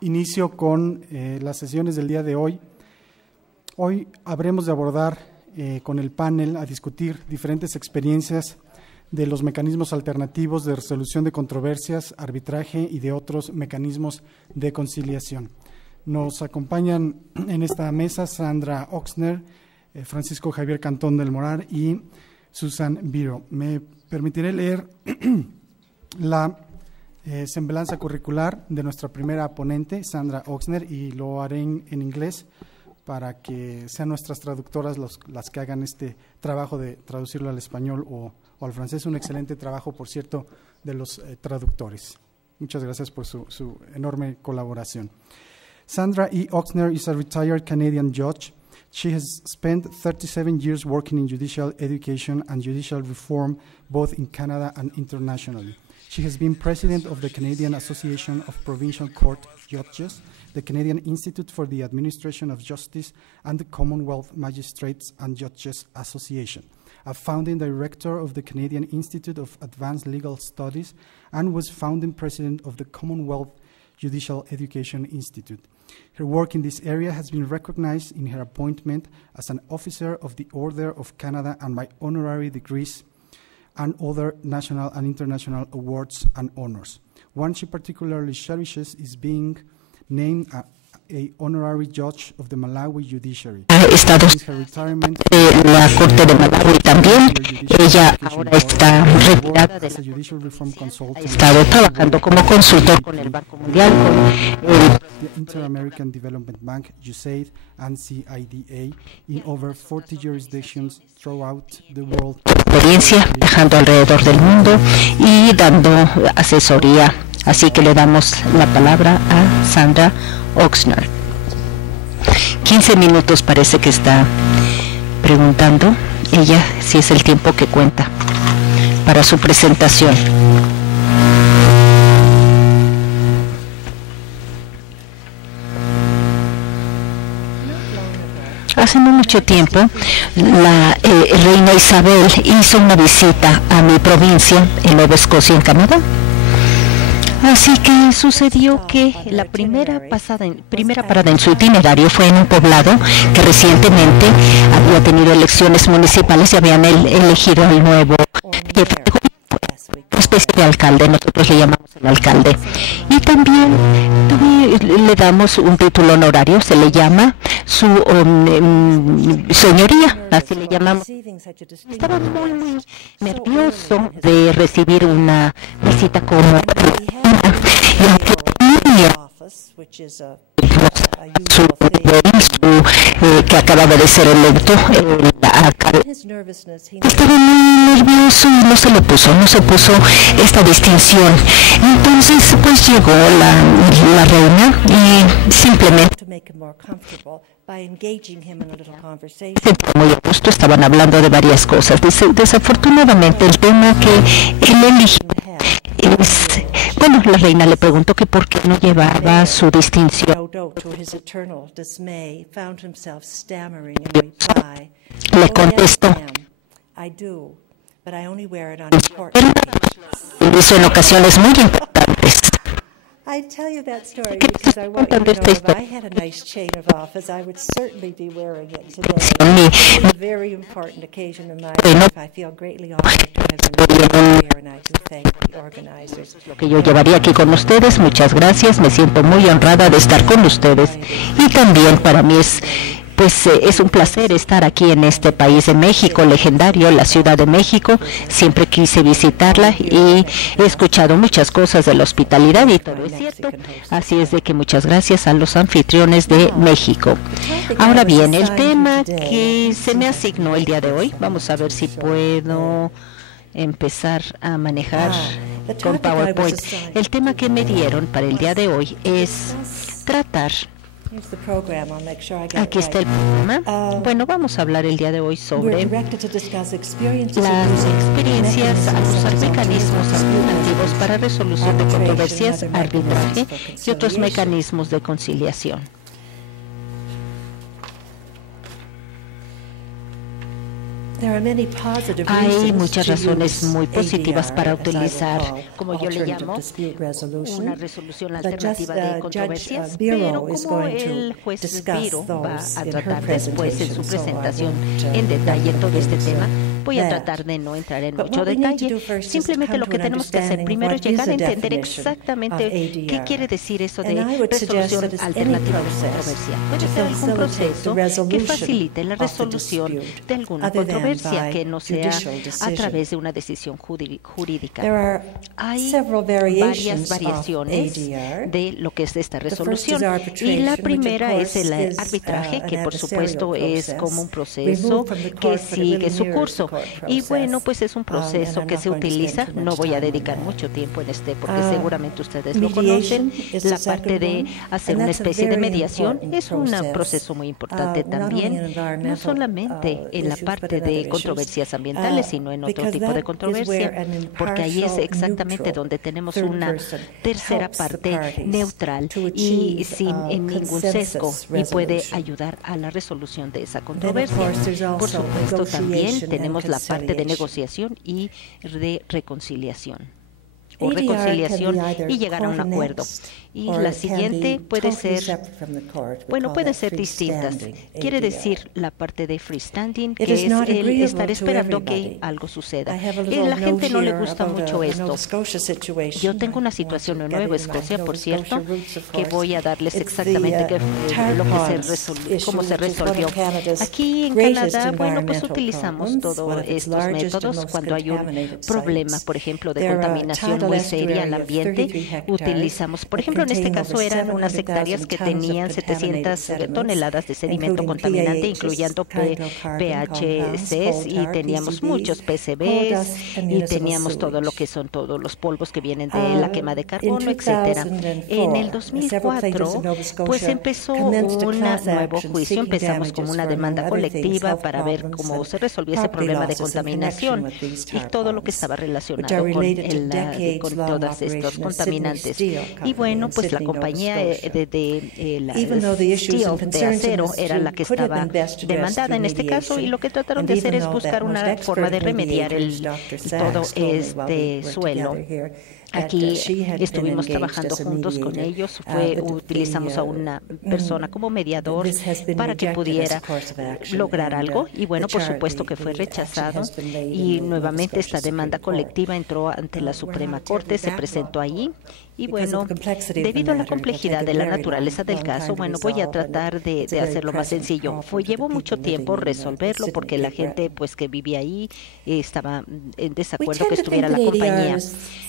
inicio con las sesiones del día de hoy. Hoy habremos de abordar con el panel a discutir diferentes experiencias de los mecanismos alternativos de resolución de controversias, arbitraje y de otros mecanismos de conciliación. Nos acompañan en esta mesa Sandra Ochsner, Francisco Javier Cantón del Moral y Susan Biro. Me permitiré leer la semblanza curricular de nuestra primera ponente, Sandra Ochsner, y lo haré en inglés para que sean nuestras traductoras las que hagan este trabajo de traducirlo al español o al francés. Un excelente trabajo, por cierto, de los traductores. Muchas gracias por su enorme colaboración. Sandra E. Ochsner is a retired Canadian judge. She has spent 37 years working in judicial education and judicial reform, both in Canada and internationally. She has been president of the Canadian Association of Provincial Court Judges, the Canadian Institute for the Administration of Justice, and the Commonwealth Magistrates and Judges Association, a founding director of the Canadian Institute of Advanced Legal Studies, and was founding president of the Commonwealth Judicial Education Institute. Her work in this area has been recognized in her appointment as an officer of the Order of Canada and by honorary degrees and other national and international awards and honors. One she particularly cherishes is being named a honorary judge of the Malawi judiciary. Estados de la Corte de Malawi también. Ella ahora está retirada de la Corte. Ha estado trabajando como consultor con el Banco Mundial, con el Inter-American Development Bank, USAID, and CIDA in over 40 jurisdictions throughout the world. Experiencia viajando alrededor del mundo y dando asesoría. Así que le damos la palabra a Sandra Ochsner. 15 minutos parece que está preguntando ella si es el tiempo que cuenta para su presentación. Hace no mucho tiempo, la reina Isabel hizo una visita a mi provincia, en Nueva Escocia, en Canadá. Así que sucedió que la primera parada en su itinerario fue en un poblado que recientemente había tenido elecciones municipales y habían elegido al nuevo jefe de gobierno, una especie de alcalde, nosotros le llamamos el alcalde. Y también le damos un título honorario, se le llama su señoría, así le llamamos. Estaba muy nervioso de recibir una visita como que acababa de ser electo, estaba muy nervioso y no se puso esta distinción. Entonces pues llegó la reina y simplemente se sentía muy a gusto, estaban hablando de varias cosas. Desafortunadamente el tema que él eligió es, bueno, la reina le preguntó que por qué no llevaba su distinción. Le contestó, lo hizo en ocasiones muy importantes. I tell you that story because I want you to know if I had a nice chain of office, I would certainly be wearing it today. It's a very important occasion in my life. I feel greatly honored to have been here, and I can thank the organizers. Lo que yo llevaría aquí con ustedes, muchas gracias, me siento muy honrada de estar con ustedes y también para mí es un placer estar aquí en este país de México, legendario, la Ciudad de México. Siempre quise visitarla y he escuchado muchas cosas de la hospitalidad y todo es cierto. Así es de que muchas gracias a los anfitriones de México. Ahora bien, el tema que se me asignó el día de hoy, vamos a ver si puedo empezar a manejar con PowerPoint. El tema que me dieron para el día de hoy es tratar. Aquí está el programa. Bueno, vamos a hablar el día de hoy sobre las experiencias al usar mecanismos alternativos para resolución de controversias, arbitraje y otros mecanismos de conciliación. Hay muchas razones muy positivas para utilizar, como yo le llamo, una resolución alternativa de controversias, pero como el juez Biro va a tratar después en su presentación en detalle todo este tema, voy a tratar de no entrar en mucho detalle. Simplemente lo que tenemos que hacer primero es llegar a entender exactamente qué quiere decir eso de resolución alternativa de controversia. Puede ser algún proceso que facilite la resolución de alguna controversia que no sea a través de una decisión jurídica. Hay varias variaciones de lo que es esta resolución, y la primera es el arbitraje, que por supuesto es como un proceso que sigue su curso. Y bueno, pues es un proceso que se utiliza, no voy a dedicar mucho tiempo en porque seguramente ustedes lo conocen, la parte de hacer una especie de mediación es un proceso muy importante también, no solamente en la parte de controversias ambientales, sino en otro tipo de controversia, porque ahí es exactamente donde tenemos una tercera parte neutral y sin ningún sesgo, y puede ayudar a la resolución de esa controversia. Por supuesto, también tenemos la parte de negociación y de reconciliación y llegar a un acuerdo. Y la siguiente puede ser, pueden ser distintas. Quiere decir la parte de freestanding, que es el estar esperando que algo suceda. La gente no le gusta mucho esto. Yo tengo una situación en Nueva Escocia, por cierto, que voy a darles exactamente cómo se resolvió. Aquí en Canadá, pues utilizamos todos estos métodos cuando hay un problema, por ejemplo, de contaminación muy seria al ambiente. Utilizamos, por ejemplo, en este caso eran unas hectáreas que tenían 700 toneladas de sedimento contaminante, incluyendo PHCs, y teníamos muchos PCBs, y teníamos todo lo que son todos los polvos que vienen de la quema de carbono, etcétera. En el 2004, pues empezó un nuevo juicio. Empezamos como una demanda colectiva para ver cómo se resolvía ese problema de contaminación y todo lo que estaba relacionado con todos estos contaminantes. Y bueno, pues la compañía de steel, de acero, era la que estaba demandada en este caso, y lo que trataron de hacer es buscar una forma de remediar todo este suelo. Aquí estuvimos trabajando juntos con ellos. Utilizamos a una persona como mediador para que pudiera lograr algo, y bueno, por supuesto que fue rechazado, y nuevamente esta demanda colectiva entró ante la Suprema Corte, se presentó ahí. Y bueno, debido a la complejidad de la naturaleza del caso, bueno, voy a tratar de hacerlo más sencillo. Llevó mucho tiempo resolverlo porque la gente pues que vivía ahí estaba en desacuerdo que estuviera la compañía.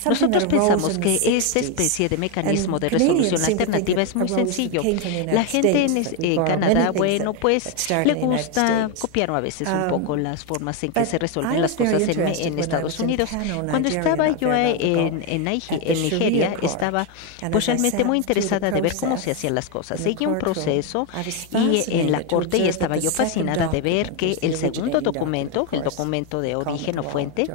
Nosotros pensamos que esta especie de mecanismo de resolución alternativa es muy sencillo. La gente en Canadá, bueno, pues le gusta copiar a veces un poco las formas en que se resuelven las cosas en Estados Unidos. Cuando estaba yo en Nigeria, estaba pues realmente muy interesada de ver cómo se hacían las cosas. Seguía un proceso y en la corte, y estaba yo fascinada de ver que el segundo documento, el documento de origen o fuente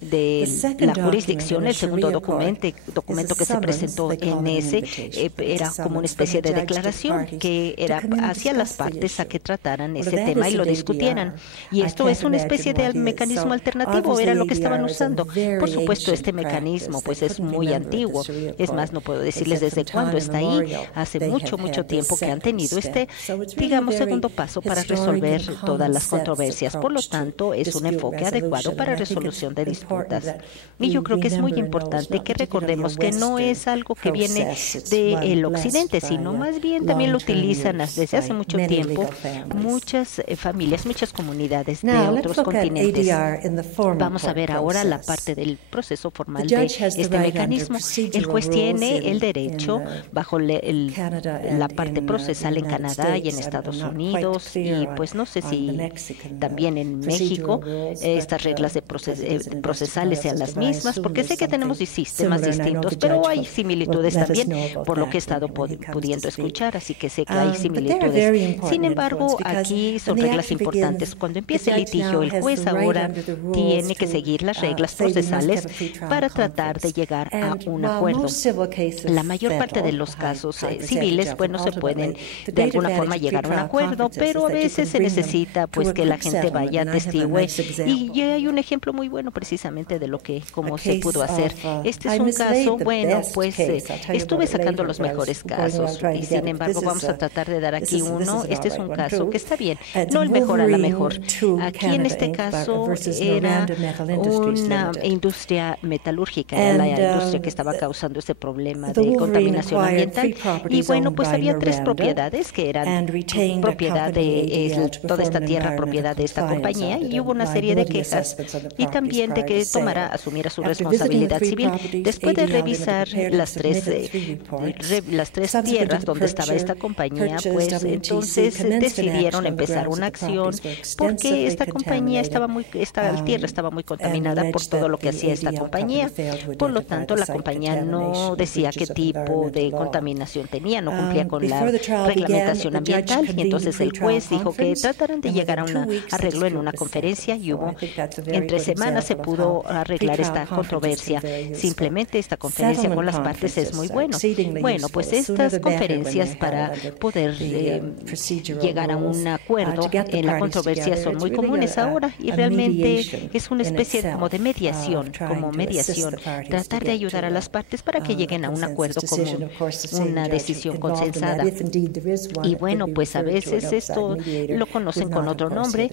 de la jurisdicción, el segundo documento que se presentó en ese, era como una especie de declaración que era hacia las partes a que trataran ese tema y lo discutieran. Y esto es una especie de mecanismo alternativo, era lo que estaban usando. Por supuesto, este mecanismo pues es muy antiguo. Es más, no puedo decirles desde cuándo está ahí. Hace mucho tiempo que han tenido digamos, segundo paso para resolver todas las controversias. Por lo tanto, es un enfoque adecuado para resolución de disputas. Y yo creo que es muy importante que recordemos que no es algo que viene del occidente, sino más bien también lo utilizan desde hace mucho tiempo muchas familias, muchas comunidades de otros continentes. Vamos a ver ahora la parte del proceso formal de este mecanismo. El juez tiene el derecho, bajo la parte procesal en Canadá y en Estados Unidos, y pues no sé si también en México estas reglas procesales sean las mismas, porque sé que tenemos sistemas distintos, pero hay similitudes también, por lo que he estado pudiendo escuchar, así que sé que hay similitudes. Sin embargo, aquí son reglas importantes. Cuando empiece el litigio, el juez ahora tiene que seguir las reglas procesales para tratar de llegar a un acuerdo. acuerdo. La mayor parte de los casos civiles, bueno, se pueden de alguna forma llegar a un acuerdo, pero a veces se necesita pues que la gente vaya a testigüe, y hay un ejemplo muy bueno precisamente de cómo se pudo hacer. Este es un caso, bueno, pues estuve sacando los mejores casos, y sin embargo vamos a tratar de dar aquí uno. Este es un caso que está bien, no el mejor a la mejor. Aquí en este caso era una industria metalúrgica, era la industria que estaba causando este problema de contaminación ambiental. Y bueno, pues había 3 propiedades que eran propiedad de toda esta tierra, propiedad de esta compañía, y hubo una serie de quejas y también de que asumiera su responsabilidad civil. Después de revisar las tres tierras donde estaba esta compañía, pues entonces decidieron empezar una acción porque esta compañía esta tierra estaba muy contaminada por todo lo que hacía esta compañía. Por lo tanto, la compañía no decía qué tipo de contaminación tenía, no cumplía con la reglamentación ambiental, y entonces el juez dijo que trataran de llegar a un arreglo en una conferencia, y en 3 semanas se pudo arreglar esta controversia. Simplemente esta conferencia con las partes es muy bueno. Bueno, pues estas conferencias para poder llegar a un acuerdo en la controversia son muy comunes ahora, y realmente es una especie como de mediación, tratar de ayudar a las partes para que lleguen a un acuerdo común, una decisión consensada. Y bueno, pues a veces esto lo conocen con otro nombre,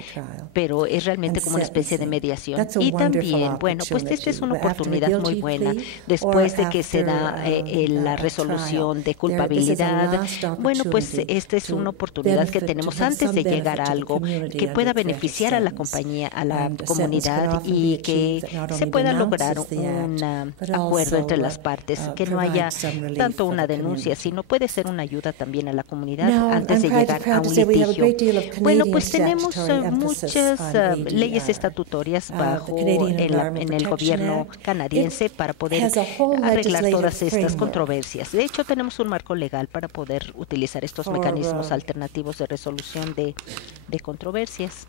pero es realmente como una especie de mediación. Y también, bueno, pues esta es una oportunidad muy buena después de que se da la resolución de culpabilidad. Bueno, pues esta es una oportunidad que tenemos antes de llegar a algo que pueda beneficiar a la compañía, a la comunidad, y que se pueda lograr un acuerdo entre las partes, que no haya tanto una denuncia, sino puede ser una ayuda también a la comunidad antes de llegar a un litigio. Bueno, pues tenemos muchas leyes estatutorias en el gobierno canadiense para poder arreglar todas estas controversias. De hecho, tenemos un marco legal para poder utilizar estos mecanismos alternativos de resolución de controversias.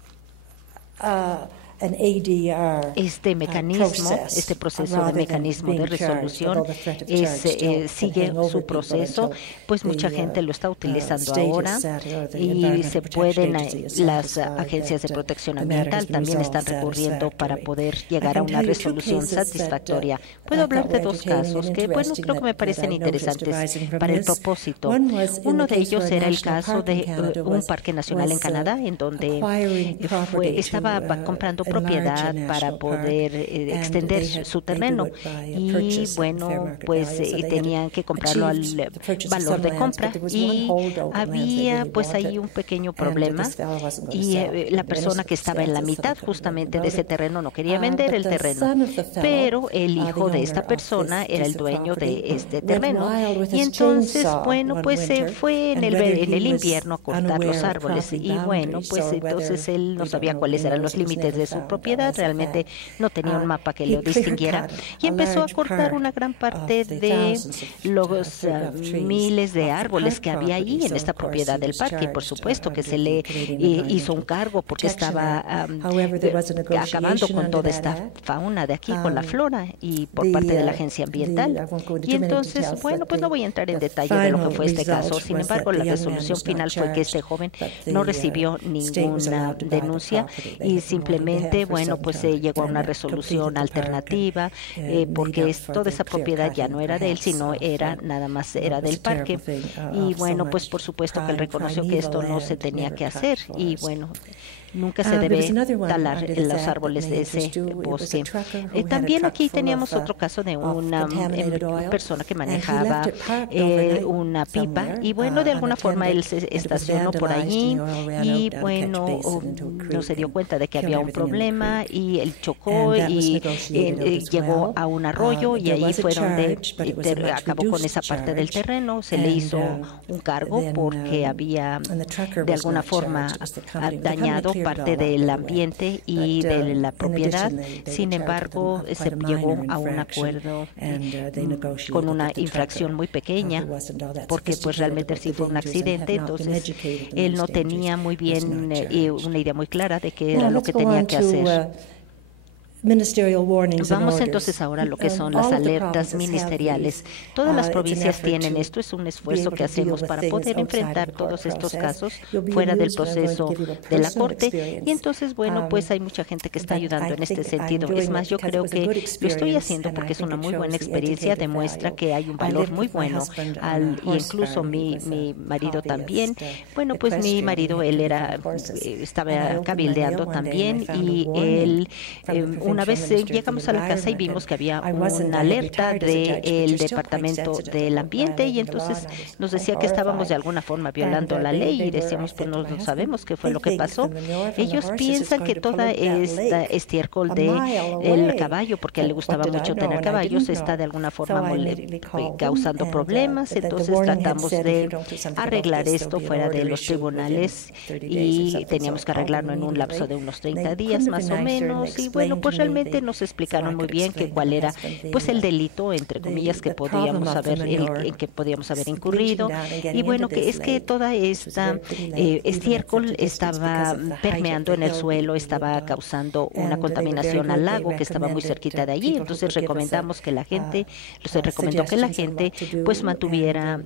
Este mecanismo, este proceso de mecanismo de resolución sigue su proceso, pues mucha gente lo está utilizando ahora, y se pueden, las agencias de protección ambiental también están recurriendo para poder llegar a una resolución satisfactoria. Puedo hablar de 2 casos que, bueno, creo que me parecen interesantes para el propósito. Uno de ellos era el caso de un parque nacional en Canadá, en donde estaba comprando propiedad para poder extender su terreno, y bueno, pues tenían que comprarlo al valor de compra, y había pues ahí un pequeño problema, y la persona que estaba en la mitad justamente de ese terreno no quería vender el terreno, pero el hijo de esta persona era el dueño de este terreno, y entonces bueno, pues se fue en el invierno a cortar los árboles, y bueno, pues entonces él no sabía cuáles eran los límites de su propiedad, realmente no tenía un mapa que lo distinguiera, y empezó a cortar una gran parte de los miles de árboles que había ahí en esta propiedad del parque, y por supuesto que se le hizo un cargo porque estaba acabando con toda esta fauna de aquí, con la flora, y por parte de la agencia ambiental. Y entonces, bueno, pues no voy a entrar en detalle de lo que fue este caso. Sin embargo, la resolución final fue que este joven no recibió ninguna denuncia, y simplemente, bueno, pues se llegó a una resolución alternativa, porque toda esa propiedad ya no era de él, sino nada más era del parque. Y bueno, pues por supuesto que él reconoció que esto no se tenía que hacer, y bueno, nunca se debe talar los árboles de ese bosque. También aquí teníamos otro caso de una persona que manejaba una pipa, y bueno, de alguna forma él se estacionó por allí, y bueno, no se dio cuenta de que había un problema, y él chocó y llegó a un arroyo, y ahí fue donde acabó con esa parte del terreno. Se le hizo un cargo porque había de alguna forma dañado parte del ambiente y de la propiedad. Sin embargo, se llegó a un acuerdo con una infracción muy pequeña, porque pues realmente sí fue un accidente. Entonces él no tenía muy bien una idea muy clara de qué era lo que tenía que hacer. Vamos entonces ahora a lo que son las alertas ministeriales. Todas las provincias tienen esto, es un esfuerzo que hacemos para poder enfrentar todos estos casos fuera del proceso de la Corte, y entonces, bueno, pues hay mucha gente que está ayudando en este sentido. Es más, yo creo que lo estoy haciendo porque es una muy buena experiencia, demuestra que hay un valor muy bueno, y incluso mi marido también. Bueno, pues mi marido, él estaba cabildeando también, y él, una vez llegamos a la casa y vimos que había una alerta del Departamento del Ambiente, y entonces nos decía que estábamos de alguna forma violando la ley, y decíamos, pues no sabemos qué fue lo que pasó. Ellos piensan que toda esta estiércol del caballo, porque a él le gustaba mucho tener caballos, está de alguna forma causando problemas. Entonces tratamos de arreglar esto fuera de los tribunales, y teníamos que arreglarlo en un lapso de unos 30 días más o menos, y bueno, pues realmente nos explicaron muy bien cuál era pues el delito, entre comillas, que podíamos haber incurrido. Y bueno, que es que toda esta estiércol estaba permeando en el suelo, estaba causando una contaminación al lago que estaba muy cerquita de allí. Entonces recomendó que la gente pues mantuviera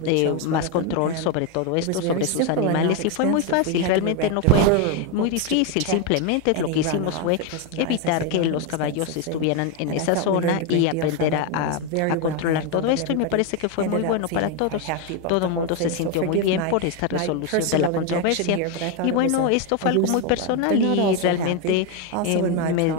más control sobre todo esto, sobre sus animales, y fue muy fácil, realmente no fue muy difícil. Simplemente lo que hicimos fue evitar que los caballos estuvieran en esa zona y aprender a controlar todo esto, y me parece que fue muy bueno para todos. Todo el mundo se sintió muy bien por esta resolución de la controversia, y bueno, esto fue algo muy personal, y realmente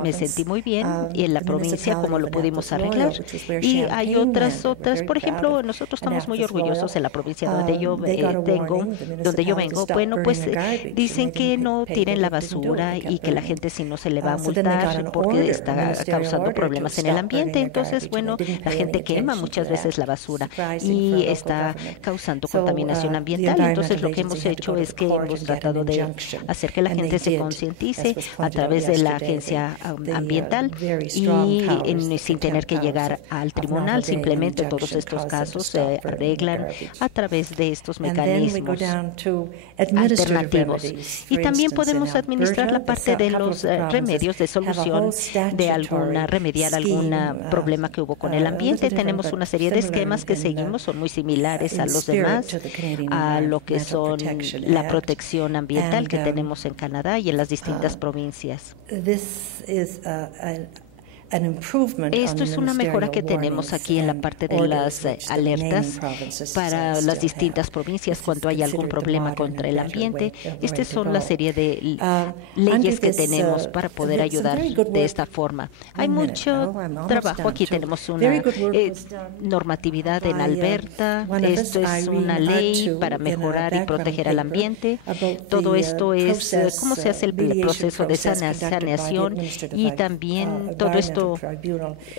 me sentí muy bien, y en la provincia como lo pudimos arreglar. Y hay otras, por ejemplo, nosotros estamos muy orgullosos en la provincia donde yo vengo. Bueno, pues dicen que no tiren la basura, y que la gente si no se le va a multar porque está causando problemas en el ambiente. Entonces, bueno, la gente quema muchas veces la basura y está causando contaminación ambiental. Entonces, lo que hemos hecho es que hemos tratado de hacer que la gente se concientice a través de la agencia ambiental, y sin tener que llegar al tribunal. Simplemente todos estos casos se arreglan a través de estos mecanismos alternativos. Y también podemos administrar la parte de los remedios de solución de remediar algún problema que hubo con el ambiente. Tenemos una serie de esquemas que seguimos, son muy similares a los demás, a lo que son la protección ambiental que tenemos en Canadá y en las distintas provincias. Esto es una mejora que tenemos aquí en la parte de las alertas para las distintas provincias cuando hay algún problema contra el ambiente. Estas son la serie de leyes que tenemos para poder ayudar de esta forma. Hay mucho trabajo. Aquí tenemos una normatividad en Alberta. Esto es una ley para mejorar y proteger al ambiente. Todo esto es cómo se hace el proceso de saneación, y también todo esto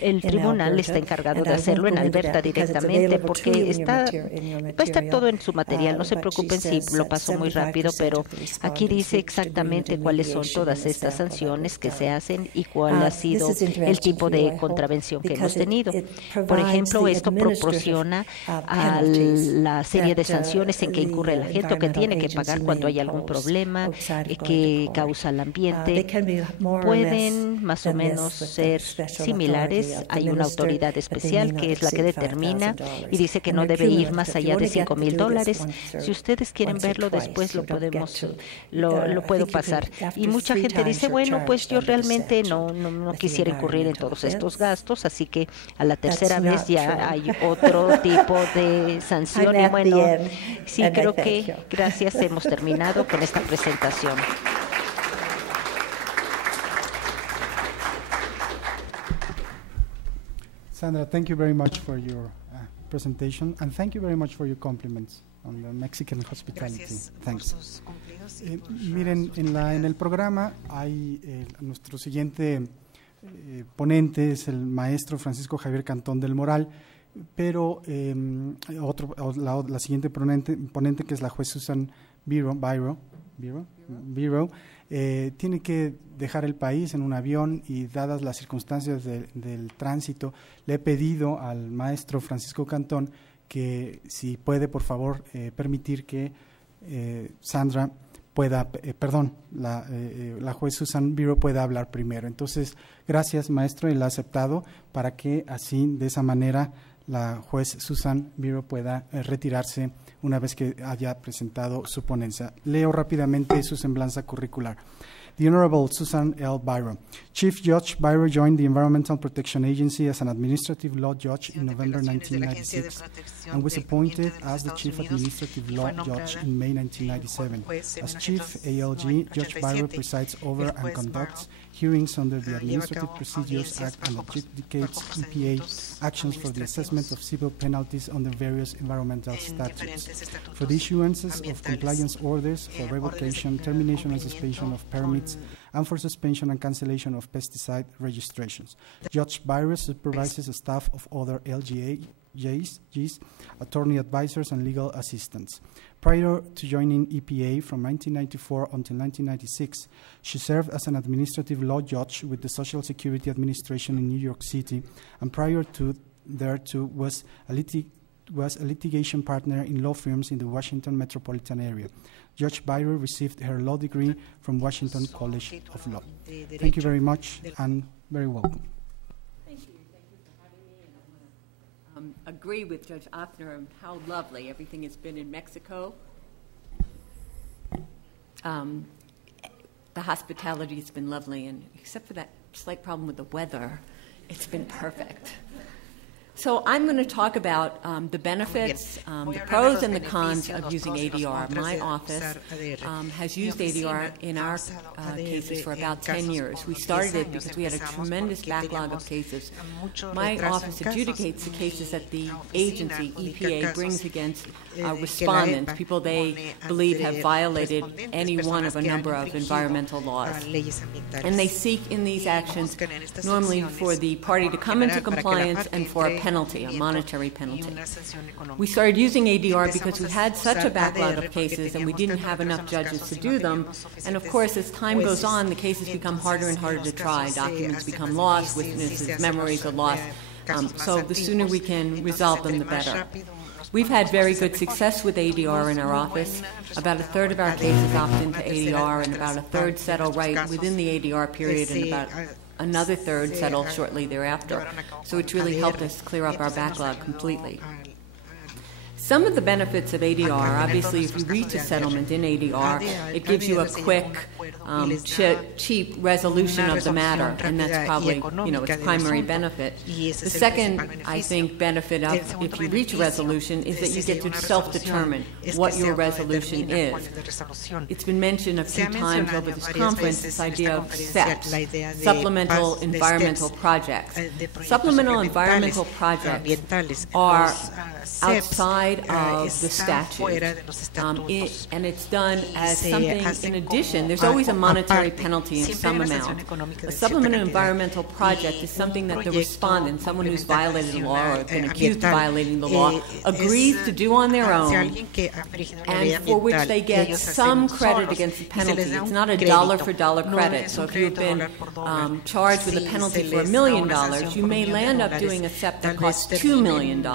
el tribunal está encargado de hacerlo en Alberta directamente, porque va a estar todo en su material. No se preocupen si lo paso muy rápido, pero aquí dice exactamente cuáles son todas estas sanciones que se hacen y cuál ha sido el tipo de contravención que hemos tenido. Por ejemplo, esto proporciona a la serie de sanciones en que incurre la gente o que tiene que pagar cuando hay algún problema que causa al ambiente. Pueden más o menos ser similares. Hay una autoridad especial que es la que determina y dice que no debe ir más allá de $5,000. Si ustedes quieren verlo después, lo puedo pasar. Y mucha gente dice, bueno, pues yo realmente no quisiera incurrir en todos estos gastos, así que a la tercera vez ya hay otro tipo de sanción. Y bueno, sí, creo que gracias, hemos terminado con esta presentación. Sandra, thank you very much for your presentation, and thank you very much for your compliments on the Mexican hospitality. Gracias. Thanks. Miren, en el programa hay nuestro siguiente ponente es el maestro Francisco Javier Cantón del Moral, pero la siguiente ponente, que es la juez Susan Biro, tiene que dejar el país en un avión, y dadas las circunstancias del tránsito, le he pedido al maestro Francisco Cantón que si puede, por favor, permitir que Sandra la juez Susan Biro pueda hablar primero. Entonces, gracias, maestro, él ha aceptado para que así, de esa manera, la juez Susan Biro pueda retirarse una vez que haya presentado su ponencia. Leo rápidamente su semblanza curricular. The Honorable Susan L. Biro. Chief Judge Biro joined the Environmental Protection Agency as an administrative law judge in November 1996 and was appointed as the Chief Administrative Law Judge in May 1997. As Chief ALG, Judge Biro presides over and conducts hearings under the Administrative Procedures Act and adjudicates EPA actions for the assessment of civil penalties under various environmental statutes. For the issuances of compliance orders for revocation, termination and suspension of permits, and for suspension and cancellation of pesticide registrations. Judge Biro supervises a staff of other LGAs, attorney advisors, and legal assistants. Prior to joining EPA from 1994 until 1996, she served as an administrative law judge with the Social Security Administration in New York City, and prior to thereto was a litigation partner in law firms in the Washington metropolitan area. Judge Biro received her law degree from Washington College of Law. Thank you very much and very welcome. Thank you. Thank you for having me. And I agree with Judge Offner on how lovely everything has been in Mexico. The hospitality has been lovely, and except for that slight problem with the weather, it's been perfect. So I'm going to talk about the benefits, the pros and the cons of using ADR. My office has used ADR in our cases for about 10 years. We started it because we had a tremendous backlog of cases. My office adjudicates the cases that the agency, EPA, brings against respondents, people they believe have violated any one of a number of environmental laws. And they seek in these actions normally for the party to come into compliance and for a penalty, a monetary penalty. We started using ADR because we had such a backlog of cases and we didn't have enough judges to do them. And of course, as time goes on, the cases become harder and harder to try. Documents become lost, witnesses' memories are lost. So the sooner we can resolve them, the better. We've had very good success with ADR in our office. About a third of our cases opt into ADR, and about a third settle right within the ADR period, and about another third settle shortly thereafter. So it's really helped us clear up our backlog completely. Some of the benefits of ADR, obviously, if you reach a settlement in ADR, it gives you a quick, cheap resolution of the matter, and that's probably, its primary benefit. The second, I think, benefit of if you reach a resolution is that you get to self-determine what your resolution is. It's been mentioned a few times over this conference, this idea of SEPs, Supplemental Environmental Projects. Supplemental environmental projects are outside of the statute, and it's done as something in addition. There's always a monetary penalty in some amount. A supplemental environmental project is something that the respondent, someone who's violated the law or been accused of violating the law, agrees to do on their own, and for which they get some credit against the penalty. It's not a dollar-for-dollar credit. So if you've been charged with a penalty for $1 million, you may land up doing a SEP that costs $2 million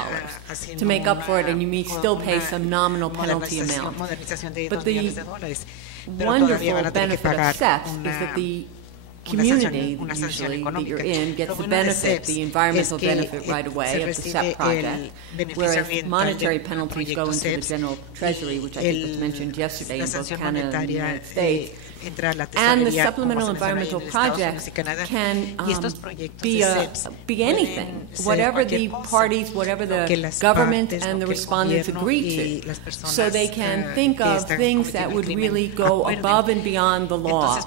to make up for it, and you may still pay some nominal penalty amount. But the wonderful benefit of SEPs is that the community, usually, that you're in, gets the benefit, the environmental benefit right away of the SEP project, whereas monetary penalties go into the general treasury, which I think was mentioned yesterday in both Canada and the United States. And the supplemental environmental projects can be anything, whatever the parties, whatever the government and the respondents agree to. So they can think of things that would really go above and beyond the law.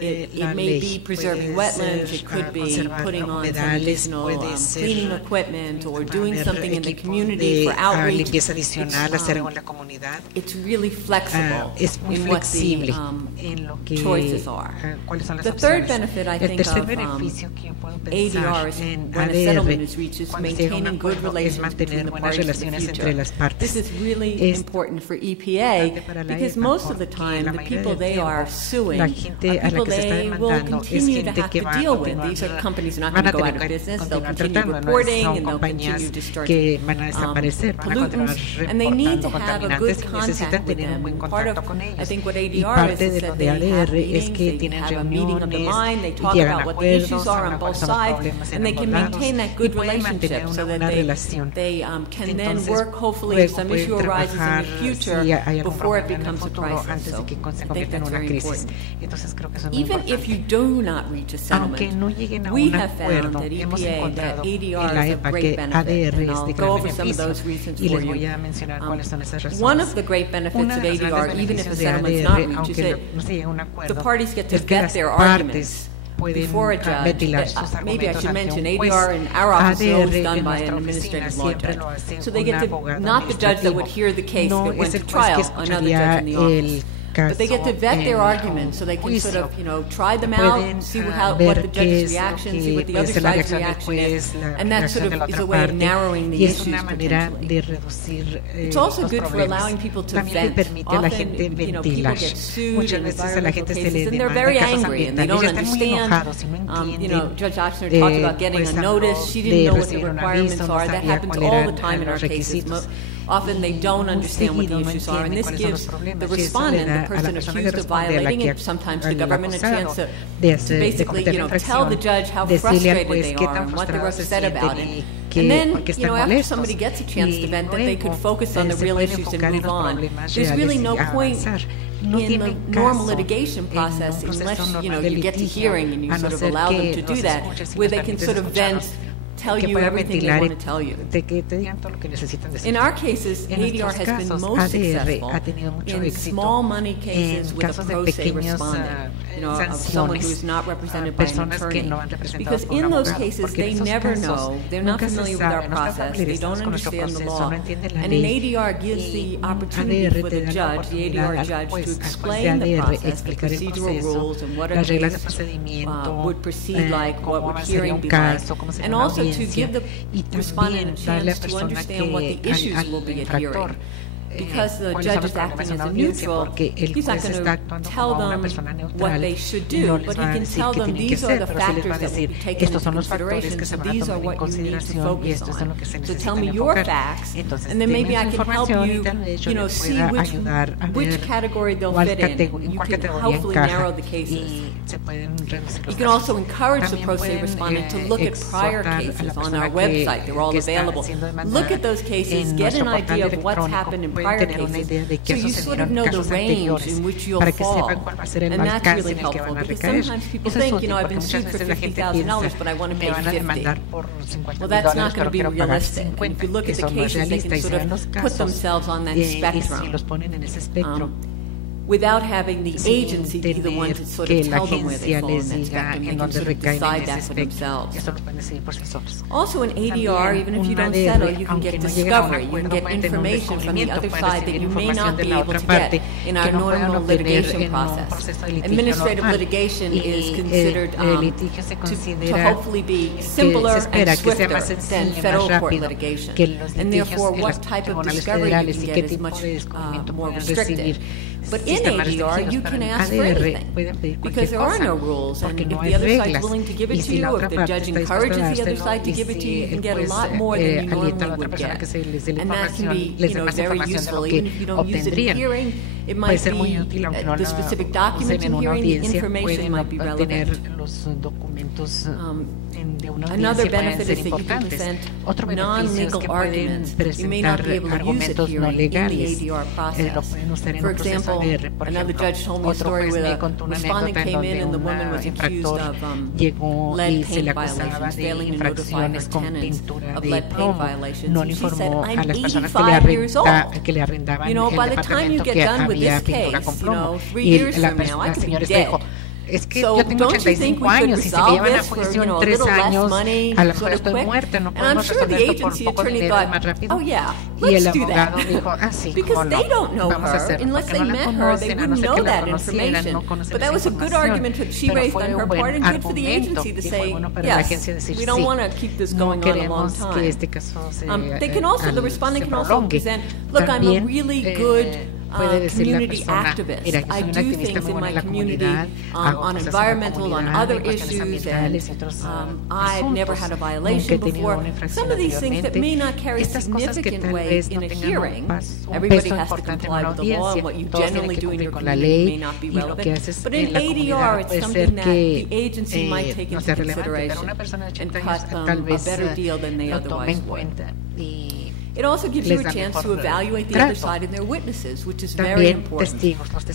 It may be preserving wetlands, it could be putting on some additional cleaning equipment or doing something in the community for outreach. It's really flexible in what the choices are. The third benefit I think of ADR is when a settlement is reached is maintaining good relations between the parties in the future. This is really important for EPA because most of the time the people they are suing are people they will continue to have to deal with. These are companies that are not going to go out of business. They'll continue reporting and they'll continue discharging pollutants, and they need to have a good contact with them. And part of, I think, what ADR is that they have meetings, they have a meeting of the mind, they talk about what the issues are on both sides, and they can maintain that good relationship so that they can then work, hopefully, if some issue arises in the future before it becomes a crisis. So I think that's very important. Even if you do not reach a settlement, we have found that EPA, that ADR is a great benefit, and I'll go over some of those reasons for you. One of the great benefits of ADR, even if the settlement is not reached, is that the parties get to vet their arguments before a judge. Maybe I should mention ADR in our office is always done by an administrative law judge. So they get to, not the judge that would hear the case that went to trial, another judge in the office. But they get to vet their arguments so they can sort of, try them out, see what the judge's reaction, see what the other side's reaction is, and that sort of is a way of narrowing the issues potentially. It's also good for allowing people to vent. Often, people get sued in environmental cases, and they're very angry, and they don't understand. Judge Ochsner talked about getting a notice. She didn't know what the requirements are. That happens all the time in our cases. Often they don't understand what the issues are, and this gives the respondent, the person accused of violating it, sometimes the government, a chance to basically, tell the judge how frustrated they are and what they're upset about it. And then, after somebody gets a chance to vent, that they could focus on the real issues and move on. There's really no point in the normal litigation process unless, you get to hearing and you sort of allow them to do that, where they can sort of vent, tell you everything they want to tell you. In our cases, ADR has been most successful in small money cases with a pro se respondent, of someone who is not represented by an attorney. Because in those cases, they never know, they're not familiar with our process, they don't understand the law. And in ADR gives the opportunity for the judge, the ADR judge, to explain the process, the procedural rules, and what a case would proceed like, what would hearing be like, and also to give the respondent a chance to understand what the issues will be at hearing. Because the judge is acting as a neutral, he's not going to tell them what they should do, but he can tell them these are the factors that will be taken into consideration, so these are what you need to focus on. So tell me your facts, and then maybe I can help you, see which category they'll fit in. You can hopefully narrow the cases. You can also encourage the pro se respondent to look at prior cases on our website. They're all available. Look at those cases, get an idea of what's happened in prior cases, so you sort of know the range in which you'll fall, and that's really helpful, because sometimes people think, I've been sued for $50,000, but I want to pay $50,000. Well, that's not going to be realistic. And if you look at the cases, they can sort of put themselves on that spectrum. Without having the agency be the one to sort of tell them where they fall in that spectrum. They can sort of decide that for themselves. Also in ADR, even if you don't settle, you can get discovery. You can get information from the other side that you may not be able to get in our normal litigation process. Administrative litigation is considered to hopefully be simpler and swifter than federal court litigation. And therefore, what type of discovery you can get is much more restricted. But in ADR, you can ask for anything, because there are no rules, and if the other side is willing to give it to you, if the judge encourages the other side to give it to you, you can get a lot more than you normally would get. And that can be, very useful, even if you don't use it in hearing. It might be the specific documents in hearing, the information might be relevant. Another benefit is that you can present non-legal arguments. You may not be able to use it here in the ADR process. For example, another judge told me a story where a respondent came in and the woman was accused of lead paint violations, failing to notify her tenants of lead paint violations. And she said, I'm 85 years old. By the time you get done with this case, 3 years from now, I could be dead. es que yo tengo 85 años y si me llevan a juicio en 3 años, a lo mejor estoy muerta, no podemos resolver esto por poco dinero y más rápido. Y el abogado dijo, sí, cómo no, vamos a hacerlo, porque no la conocen, a no ser que la conocieran, no conocen esa información, pero fue un buen argumento y fue bueno para la agencia decir sí, no queremos que este caso se prolongue. También puede decir la persona, mira, yo soy una activista muy buena en la comunidad, hago cosas environmental, en cuestiones ambientales y otros asuntos, nunca he tenido una infracción anteriormente. Estas cosas que tal vez no tengan un peso importante en una audiencia, todos tienen que cumplir con la ley y lo que haces en la comunidad puede ser que no sea relevante, pero una persona de 80 años tal vez lo tome en cuenta y it also gives you a chance to evaluate the other side and their witnesses, which is very important.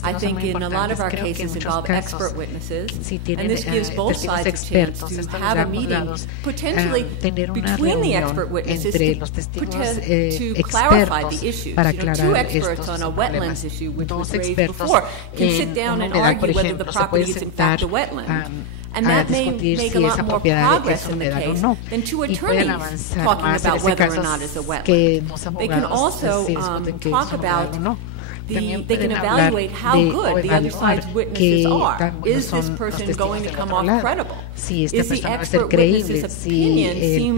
I think in a lot of our cases involve expert witnesses, and this gives both sides a chance to have a meeting, potentially between the expert witnesses, to clarify the issues. Two experts on a wetlands issue, which was raised before, can sit down and argue whether the property is in fact a wetland. And that may make a lot more progress in the case than two attorneys talking about whether or not it's a wetland. They can also talk about they can evaluate how good the other side's witnesses are. Is this person going to come off credible? Is the expert witness's opinion seem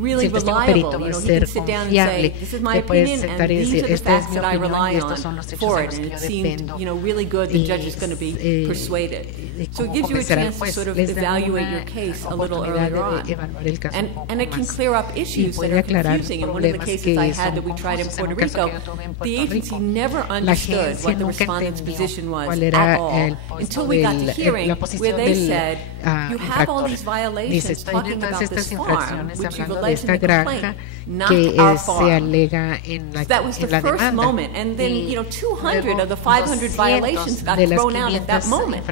really reliable? You know, he can sit down and say, this is my opinion, and these are the facts that I rely on for it. And it seemed, really good. The judge is going to be persuaded. So it gives you a chance to sort of evaluate your case a little earlier on. And it can clear up issues that are confusing. In one of the cases I had that we tried in Puerto Rico, the agency never understood what the respondent's position was at all until we got to hearing where they said, you have all these violations talking about this farm, which you've alleged in the complaint, not our farm. So that was the first moment. And then, 200 of the 500 violations got thrown out at that moment.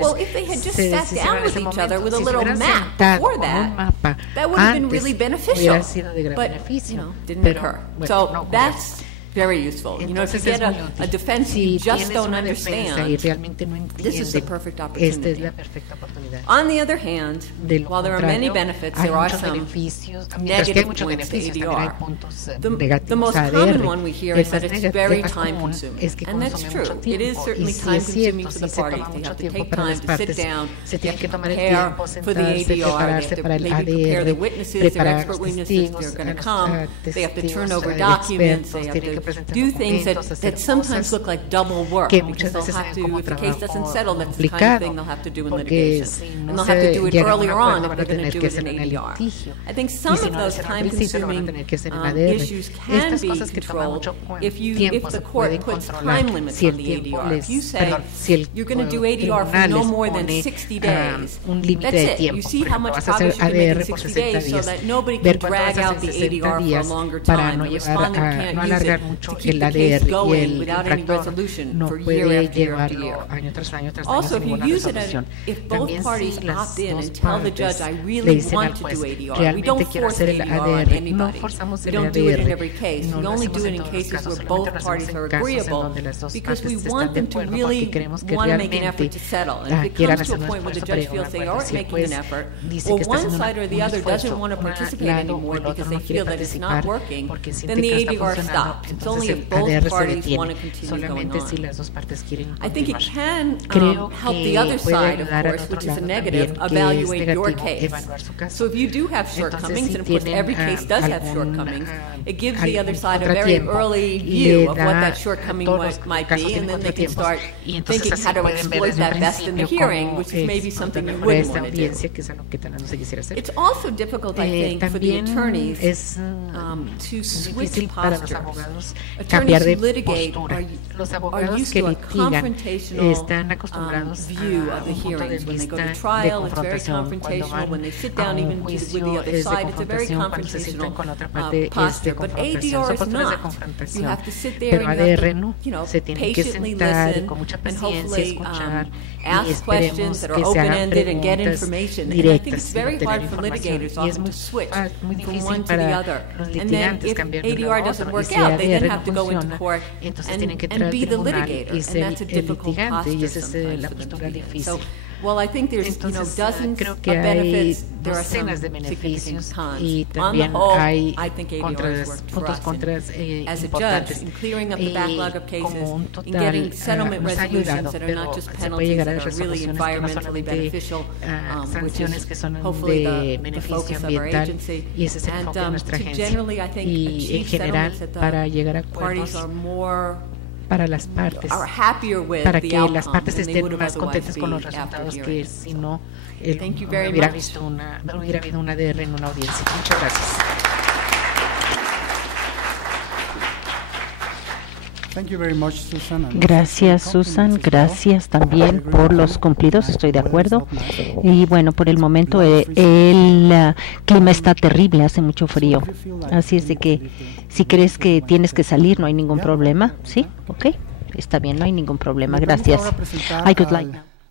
Well, if they had just sat down with each other with a little map before that would have been really beneficial. But, didn't occur. So that's very useful. If you get a defense you just don't understand, this is the perfect opportunity. On the other hand, while there are many benefits, there are some negative points to ADR. The most common one we hear is that it's very time-consuming. And that's true. It is certainly time-consuming for the parties. They have to take time to sit down, they have to prepare for the ADR, they have to maybe prepare the witnesses, their expert witnesses, they're going to come, they have to turn over documents, they have to do things that sometimes look like double work, because they'll have to, if the case doesn't settle, that's the kind of thing they'll have to do in litigation. And they'll have to do it earlier on if they're going to do it in ADR. I think some of those time-consuming issues can be controlled if the court puts time limits on the ADR. If you say you're going to do ADR for no more than 60 days, that's it. You see how much progress you can make in 60 days so that nobody can drag out the ADR for a longer time. The respondent can't use it to keep the case going without any resolution for year after year after year. Also, if you use it, if both parties opt in and tell the judge, I really want to do ADR, we don't force ADR on anybody. We don't do it in every case. We only do it in cases where both parties are agreeable, because we want them to really want to make an effort to settle. And if it comes to a point where the judge feels they aren't making an effort, or one side or the other doesn't want to participate anymore because they feel that it's not working, then the ADR stops. It's only if both parties want to continue going on. I think it can help the other side, of course, which is a negative, evaluate your case. So if you do have shortcomings, and of course every case does have shortcomings, it gives the other side a very early view of what that shortcoming might be, and then they can start thinking how to exploit that best in the hearing, which is maybe something you wouldn't want to do. It's also difficult, I think, for the attorneys to switch postures. Attorneys who litigate are used to a confrontational view of the hearings. When they go to trial, it's very confrontational. When they sit down even with the other side, it's a very confrontational posture. But ADR is not. You have to sit there and you have to, patiently listen and hopefully ask questions that are open-ended and get information. And I think it's very hard for litigators often to switch from one to the other. And then if ADR doesn't work out, they then have to go into court and be the litigator. And that's a difficult posture sometimes for them to be in. So Entonces, creo que hay docenas de beneficios y también hay puntos contras importantes. Como un total nos ha ayudado, pero se puede llegar a resoluciones que no solamente sanciones que son de beneficio ambiental, y ese es el enfoque de nuestra agencia. Y en general, para llegar a acuerdos para las partes, para que las partes estén más contentas con los resultados que si no hubiera habido una ADR en una audiencia. Muchas gracias. Gracias, Susan. Gracias también por los cumplidos. Estoy de acuerdo. Y bueno, por el momento el clima está terrible, hace mucho frío. Así es de que si crees que tienes que salir, no hay ningún problema. ¿Sí? Ok. Está bien, no hay ningún problema. Gracias.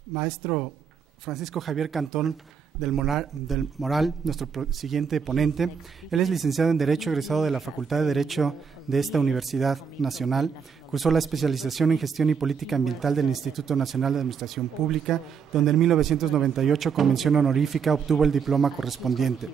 Maestro Francisco Javier Cantón del Moral, nuestro siguiente ponente. Él es licenciado en Derecho, egresado de la Facultad de Derecho de esta Universidad Nacional. Cursó la especialización en Gestión y Política Ambiental del Instituto Nacional de Administración Pública, donde en 1998, con mención honorífica, obtuvo el diploma correspondiente.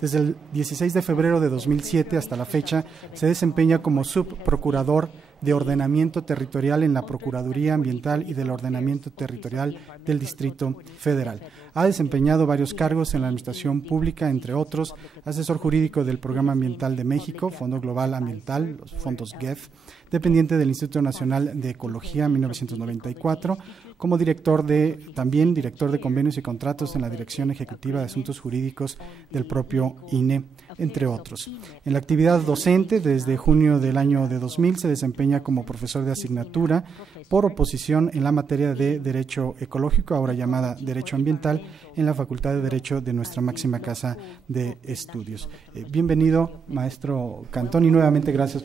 Desde el 16 de febrero de 2007 hasta la fecha, se desempeña como subprocurador de Ordenamiento Territorial en la Procuraduría Ambiental y del Ordenamiento Territorial del Distrito Federal. Ha desempeñado varios cargos en la Administración Pública, entre otros, asesor jurídico del Programa Ambiental de México, Fondo Global Ambiental, los fondos GEF, dependiente del Instituto Nacional de Ecología en 1994, como director de Convenios y Contratos en la Dirección Ejecutiva de Asuntos Jurídicos del propio INE, entre otros. En la actividad docente, desde junio del año de 2000, se desempeña como profesor de asignatura por oposición en la materia de Derecho Ecológico, ahora llamada Derecho Ambiental, en la Facultad de Derecho de nuestra máxima casa de estudios. Bienvenido, maestro Cantón, y nuevamente gracias.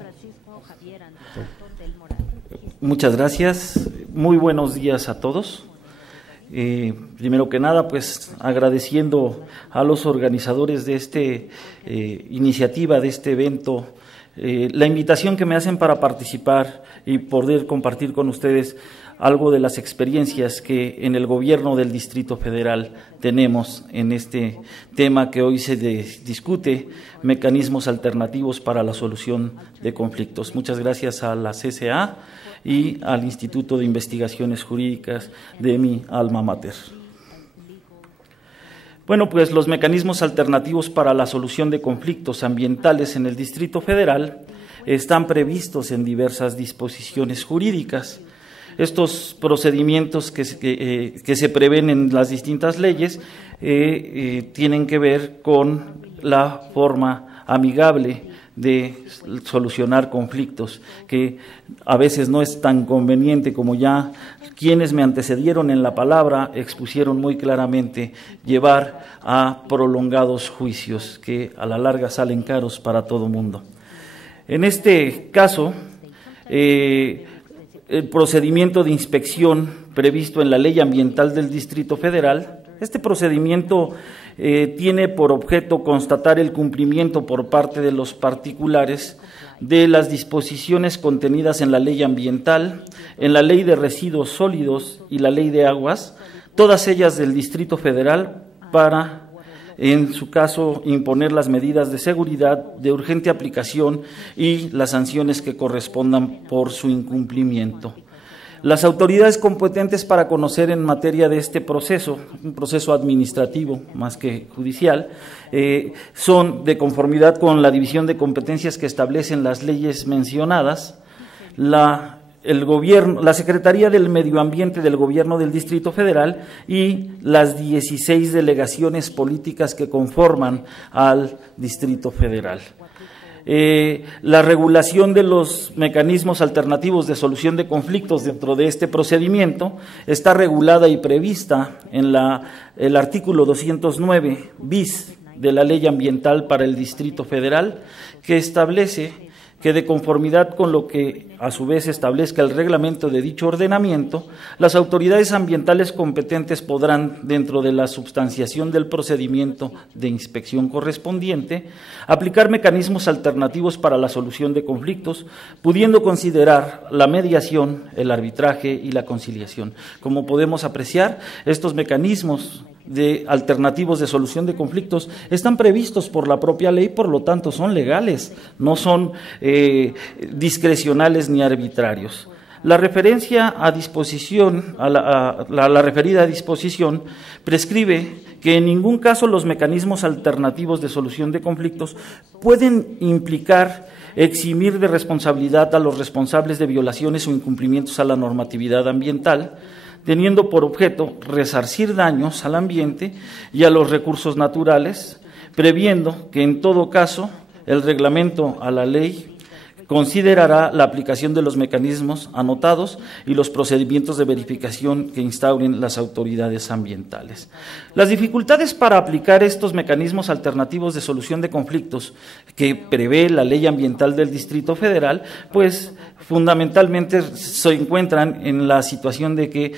Muchas gracias. Muy buenos días a todos. Primero que nada, pues agradeciendo a los organizadores de esta iniciativa, de este evento, la invitación que me hacen para participar y poder compartir con ustedes algo de las experiencias que en el gobierno del Distrito Federal tenemos en este tema que hoy se discute, mecanismos alternativos para la solución de conflictos. Muchas gracias a la CCA y al Instituto de Investigaciones Jurídicas de mi alma mater. Bueno, pues los mecanismos alternativos para la solución de conflictos ambientales en el Distrito Federal están previstos en diversas disposiciones jurídicas. Estos procedimientos que se prevén en las distintas leyes tienen que ver con la forma amigable de solucionar conflictos, que a veces no es tan conveniente, como ya quienes me antecedieron en la palabra expusieron muy claramente, llevar a prolongados juicios que a la larga salen caros para todo mundo. En este caso, el procedimiento de inspección previsto en la Ley Ambiental del Distrito Federal, este procedimiento tiene por objeto constatar el cumplimiento por parte de los particulares de las disposiciones contenidas en la Ley Ambiental, en la Ley de Residuos Sólidos y la Ley de Aguas, todas ellas del Distrito Federal, para, en su caso, imponer las medidas de seguridad de urgente aplicación y las sanciones que correspondan por su incumplimiento. Las autoridades competentes para conocer en materia de este proceso, un proceso administrativo más que judicial, son, de conformidad con la división de competencias que establecen las leyes mencionadas, la Secretaría del Medio Ambiente del Gobierno del Distrito Federal y las 16 delegaciones políticas que conforman al Distrito Federal. La regulación de los mecanismos alternativos de solución de conflictos dentro de este procedimiento está regulada y prevista en el artículo 209 bis de la Ley Ambiental para el Distrito Federal, que establece que de conformidad con lo que a su vez establezca el reglamento de dicho ordenamiento, las autoridades ambientales competentes podrán, dentro de la substanciación del procedimiento de inspección correspondiente, aplicar mecanismos alternativos para la solución de conflictos, pudiendo considerar la mediación, el arbitraje y la conciliación. Como podemos apreciar, estos mecanismos alternativos de solución de conflictos están previstos por la propia ley, por lo tanto son legales, no son discrecionales ni arbitrarios. La referencia a disposición, la referida disposición prescribe que en ningún caso los mecanismos alternativos de solución de conflictos pueden implicar eximir de responsabilidad a los responsables de violaciones o incumplimientos a la normatividad ambiental, teniendo por objeto resarcir daños al ambiente y a los recursos naturales, previendo que en todo caso el reglamento a la ley considerará la aplicación de los mecanismos anotados y los procedimientos de verificación que instauren las autoridades ambientales. Las dificultades para aplicar estos mecanismos alternativos de solución de conflictos que prevé la Ley Ambiental del Distrito Federal, pues fundamentalmente se encuentran en la situación de que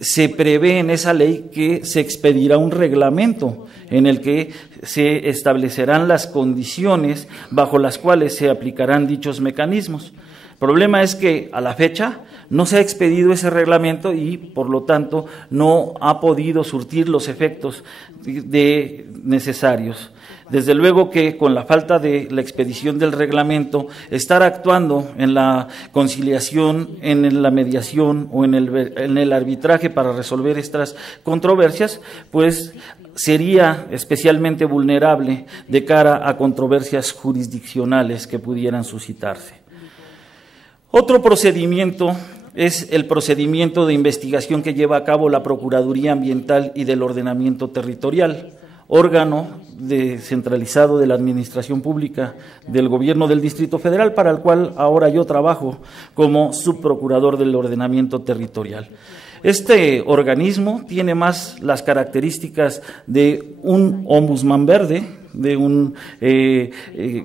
se prevé en esa ley que se expedirá un reglamento en el que se establecerán las condiciones bajo las cuales se aplicarán dichos mecanismos. El problema es que a la fecha no se ha expedido ese reglamento y, por lo tanto, no ha podido surtir los efectos necesarios. Desde luego que con la falta de la expedición del reglamento, estar actuando en la conciliación, en la mediación o en el arbitraje para resolver estas controversias, pues sería especialmente vulnerable de cara a controversias jurisdiccionales que pudieran suscitarse. Otro procedimiento es el procedimiento de investigación que lleva a cabo la Procuraduría Ambiental y del Ordenamiento Territorial, órgano descentralizado de la Administración Pública del Gobierno del Distrito Federal, para el cual ahora yo trabajo como subprocurador del ordenamiento territorial. Este organismo tiene más las características de un ombudsman verde, de un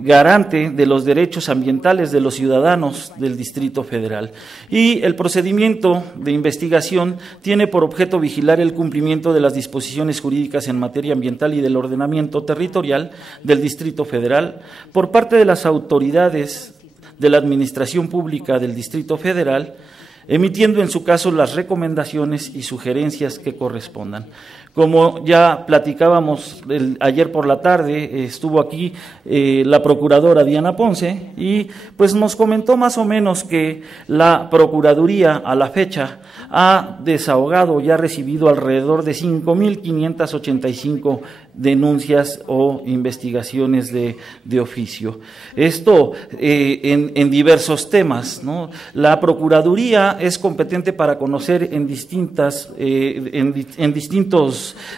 garante de los derechos ambientales de los ciudadanos del Distrito Federal. Y el procedimiento de investigación tiene por objeto vigilar el cumplimiento de las disposiciones jurídicas en materia ambiental y del ordenamiento territorial del Distrito Federal por parte de las autoridades de la Administración Pública del Distrito Federal, emitiendo en su caso las recomendaciones y sugerencias que correspondan. Como ya platicábamos ayer por la tarde, estuvo aquí la procuradora Diana Ponce y pues nos comentó más o menos que la Procuraduría a la fecha ha desahogado y ha recibido alrededor de 5.585 denuncias o investigaciones de oficio. Esto en diversos temas, ¿no? La Procuraduría es competente para conocer en distintos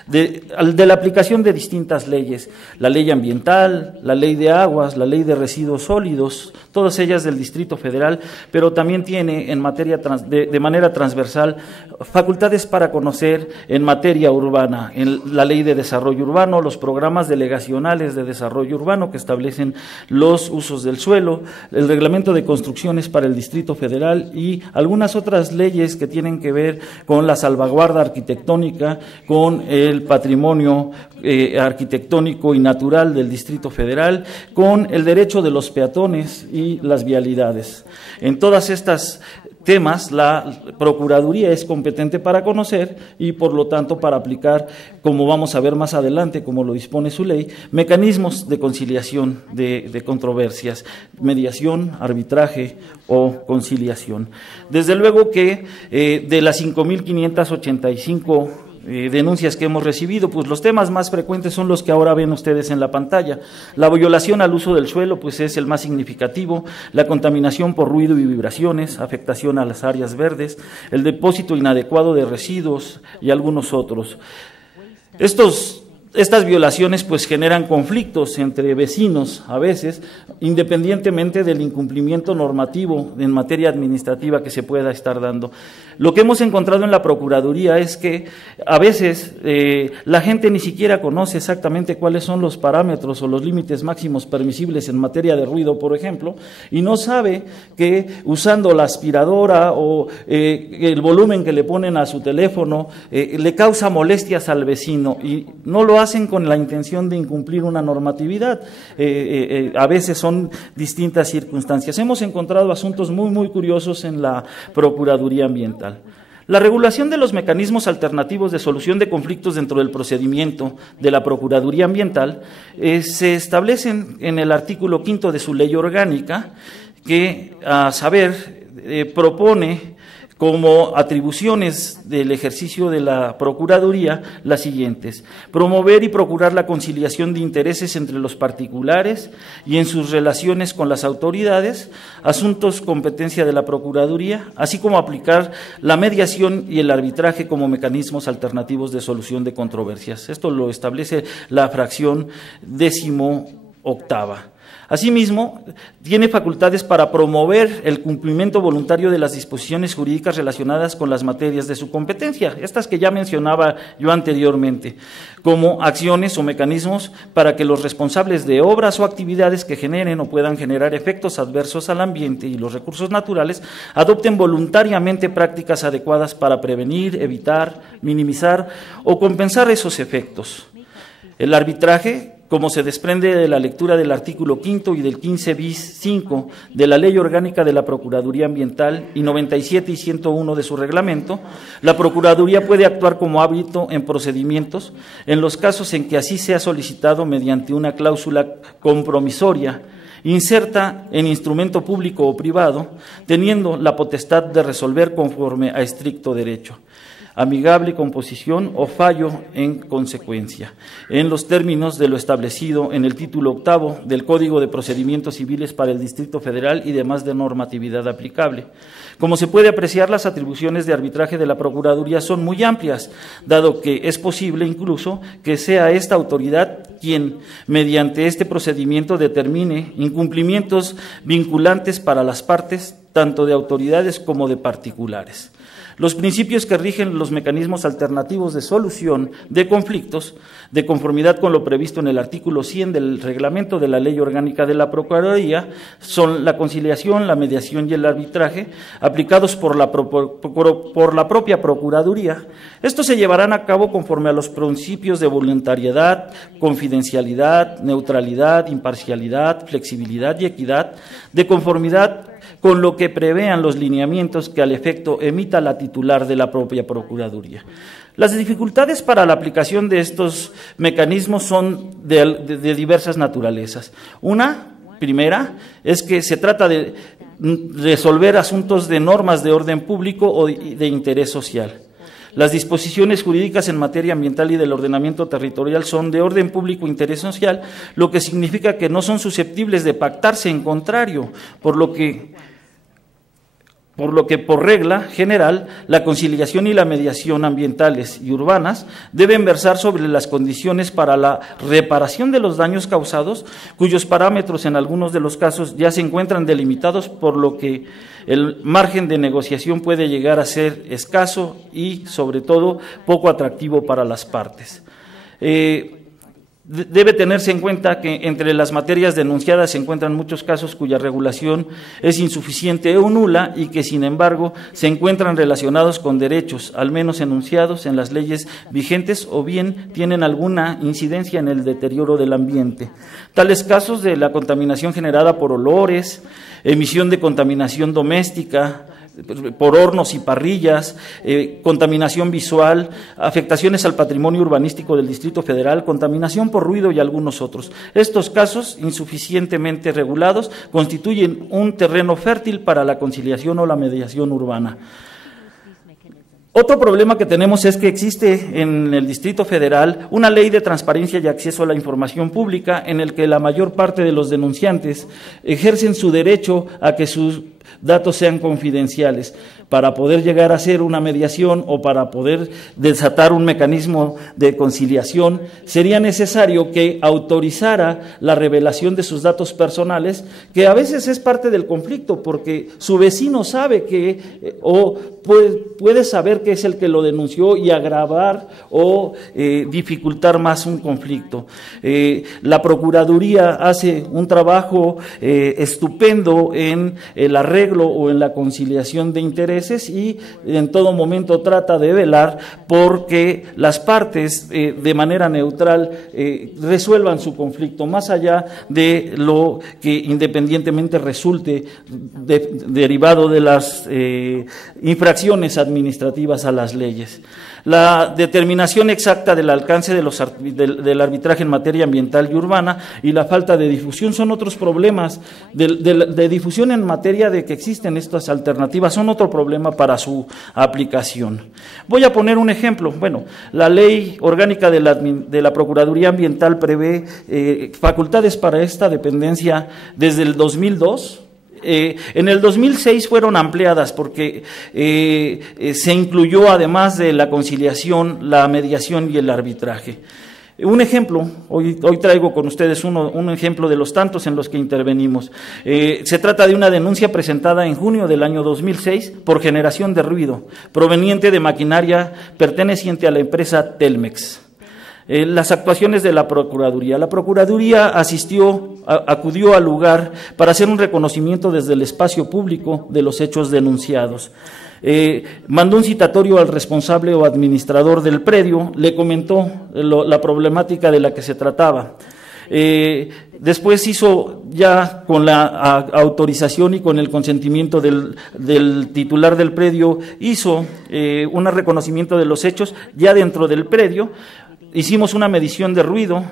de la aplicación de distintas leyes, la ley ambiental, la ley de aguas, la ley de residuos sólidos, todas ellas del Distrito Federal, pero también tiene en materia de manera transversal facultades para conocer en materia urbana, en la ley de desarrollo urbano, los programas delegacionales de desarrollo urbano que establecen los usos del suelo, el reglamento de construcciones para el Distrito Federal y algunas otras leyes que tienen que ver con la salvaguarda arquitectónica, con el patrimonio arquitectónico y natural del Distrito Federal, con el derecho de los peatones y las vialidades. En todas estas temas, la Procuraduría es competente para conocer y, por lo tanto, para aplicar, como vamos a ver más adelante, como lo dispone su ley, mecanismos de conciliación de controversias, mediación, arbitraje o conciliación. Desde luego que de las 5.585 denuncias que hemos recibido, pues los temas más frecuentes son los que ahora ven ustedes en la pantalla. La violación al uso del suelo, pues es el más significativo, la contaminación por ruido y vibraciones, afectación a las áreas verdes, el depósito inadecuado de residuos y algunos otros. Estos Estas violaciones pues generan conflictos entre vecinos a veces, independientemente del incumplimiento normativo en materia administrativa que se pueda estar dando. Lo que hemos encontrado en la Procuraduría es que a veces la gente ni siquiera conoce exactamente cuáles son los parámetros o los límites máximos permisibles en materia de ruido, por ejemplo, y no sabe que usando la aspiradora o el volumen que le ponen a su teléfono le causa molestias al vecino, y no lo hacen con la intención de incumplir una normatividad. A veces son distintas circunstancias. Hemos encontrado asuntos muy curiosos en la Procuraduría Ambiental. La regulación de los mecanismos alternativos de solución de conflictos dentro del procedimiento de la Procuraduría Ambiental se establecen en el artículo 5 de su ley orgánica, que, a saber, propone como atribuciones del ejercicio de la Procuraduría las siguientes: promover y procurar la conciliación de intereses entre los particulares y en sus relaciones con las autoridades, asuntos competencia de la Procuraduría, así como aplicar la mediación y el arbitraje como mecanismos alternativos de solución de controversias. Esto lo establece la fracción 18ª. Asimismo, tiene facultades para promover el cumplimiento voluntario de las disposiciones jurídicas relacionadas con las materias de su competencia, estas que ya mencionaba yo anteriormente, como acciones o mecanismos para que los responsables de obras o actividades que generen o puedan generar efectos adversos al ambiente y los recursos naturales adopten voluntariamente prácticas adecuadas para prevenir, evitar, minimizar o compensar esos efectos. El arbitraje, como se desprende de la lectura del artículo 5 y del 15 bis 5 de la Ley Orgánica de la Procuraduría Ambiental y 97 y 101 de su reglamento, la Procuraduría puede actuar como árbitro en procedimientos en los casos en que así sea solicitado mediante una cláusula compromisoria inserta en instrumento público o privado, teniendo la potestad de resolver conforme a estricto derecho, amigable composición o fallo en consecuencia, en los términos de lo establecido en el título 8 del Código de Procedimientos Civiles para el Distrito Federal y demás de normatividad aplicable. Como se puede apreciar, las atribuciones de arbitraje de la Procuraduría son muy amplias, dado que es posible incluso que sea esta autoridad quien, mediante este procedimiento, determine incumplimientos vinculantes para las partes, tanto de autoridades como de particulares. Los principios que rigen los mecanismos alternativos de solución de conflictos, de conformidad con lo previsto en el artículo 100 del reglamento de la Ley Orgánica de la Procuraduría, son la conciliación, la mediación y el arbitraje, aplicados por la propia Procuraduría. Estos se llevarán a cabo conforme a los principios de voluntariedad, confidencialidad, neutralidad, imparcialidad, flexibilidad y equidad, de conformidad con lo que prevean los lineamientos que al efecto emita la titular de la propia Procuraduría. Las dificultades para la aplicación de estos mecanismos son de diversas naturalezas. Una, primera, es que se trata de resolver asuntos de normas de orden público o de interés social. Las disposiciones jurídicas en materia ambiental y del ordenamiento territorial son de orden público e interés social, lo que significa que no son susceptibles de pactarse en contrario, por lo que por regla general la conciliación y la mediación ambientales y urbanas deben versar sobre las condiciones para la reparación de los daños causados, cuyos parámetros en algunos de los casos ya se encuentran delimitados, por lo que el margen de negociación puede llegar a ser escaso y, sobre todo, poco atractivo para las partes. Debe tenerse en cuenta que entre las materias denunciadas se encuentran muchos casos cuya regulación es insuficiente o nula y que, sin embargo, se encuentran relacionados con derechos, al menos enunciados en las leyes vigentes, o bien tienen alguna incidencia en el deterioro del ambiente. Tales casos de la contaminación generada por olores, emisión de contaminación doméstica, por hornos y parrillas, contaminación visual, afectaciones al patrimonio urbanístico del Distrito Federal, contaminación por ruido y algunos otros. Estos casos, insuficientemente regulados, constituyen un terreno fértil para la conciliación o la mediación urbana. Otro problema que tenemos es que existe en el Distrito Federal una ley de transparencia y acceso a la información pública en el que la mayor parte de los denunciantes ejercen su derecho a que su datos sean confidenciales. Para poder llegar a hacer una mediación o para poder desatar un mecanismo de conciliación, sería necesario que autorizara la revelación de sus datos personales, que a veces es parte del conflicto, porque su vecino sabe que, o puede saber que es el que lo denunció y agravar o dificultar más un conflicto. La Procuraduría hace un trabajo estupendo en el arreglo o en la conciliación de intereses y en todo momento trata de velar porque las partes de manera neutral resuelvan su conflicto, más allá de lo que independientemente resulte derivado de las infracciones administrativas a las leyes. La determinación exacta del alcance del arbitraje en materia ambiental y urbana y la falta de difusión son otros problemas de difusión en materia de que existen estas alternativas, son otro problema para su aplicación. Voy a poner un ejemplo. Bueno, la ley orgánica de la Procuraduría Ambiental prevé facultades para esta dependencia desde el 2002. En el 2006 fueron ampliadas porque se incluyó, además de la conciliación, la mediación y el arbitraje. Un ejemplo, hoy traigo con ustedes un ejemplo de los tantos en los que intervenimos. Se trata de una denuncia presentada en junio del año 2006 por generación de ruido proveniente de maquinaria perteneciente a la empresa Telmex. Las actuaciones de la Procuraduría. La Procuraduría acudió al lugar para hacer un reconocimiento desde el espacio público de los hechos denunciados. Mandó un citatorio al responsable o administrador del predio, le comentó la problemática de la que se trataba. Después hizo ya con la autorización y con el consentimiento del titular del predio, hizo un reconocimiento de los hechos ya dentro del predio. Hicimos una medición de ruido,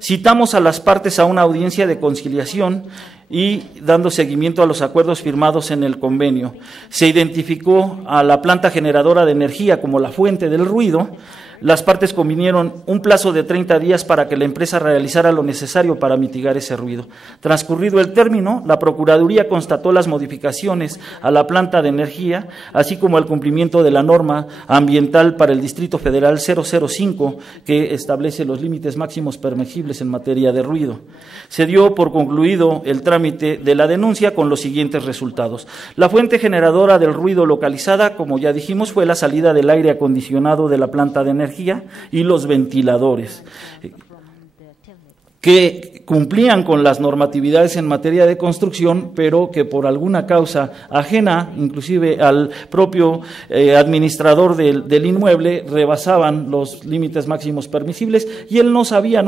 citamos a las partes a una audiencia de conciliación y dando seguimiento a los acuerdos firmados en el convenio. Se identificó a la planta generadora de energía como la fuente del ruido. Las partes convinieron un plazo de 30 días para que la empresa realizara lo necesario para mitigar ese ruido. Transcurrido el término, la Procuraduría constató las modificaciones a la planta de energía, así como el cumplimiento de la norma ambiental para el Distrito Federal 005, que establece los límites máximos permisibles en materia de ruido. Se dio por concluido el trámite de la denuncia con los siguientes resultados. La fuente generadora del ruido localizada, como ya dijimos, fue la salida del aire acondicionado de la planta de energía y los ventiladores, que cumplían con las normatividades en materia de construcción, pero que por alguna causa ajena, inclusive al propio administrador del inmueble, rebasaban los límites máximos permisibles y él no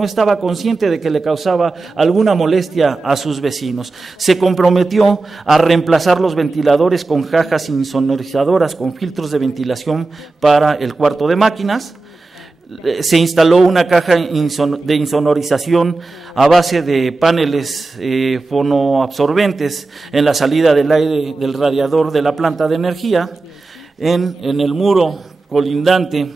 estaba consciente de que le causaba alguna molestia a sus vecinos. Se comprometió a reemplazar los ventiladores con cajas insonorizadoras con filtros de ventilación para el cuarto de máquinas. Se instaló una caja de insonorización a base de paneles fonoabsorbentes en la salida del aire del radiador de la planta de energía. En el muro colindante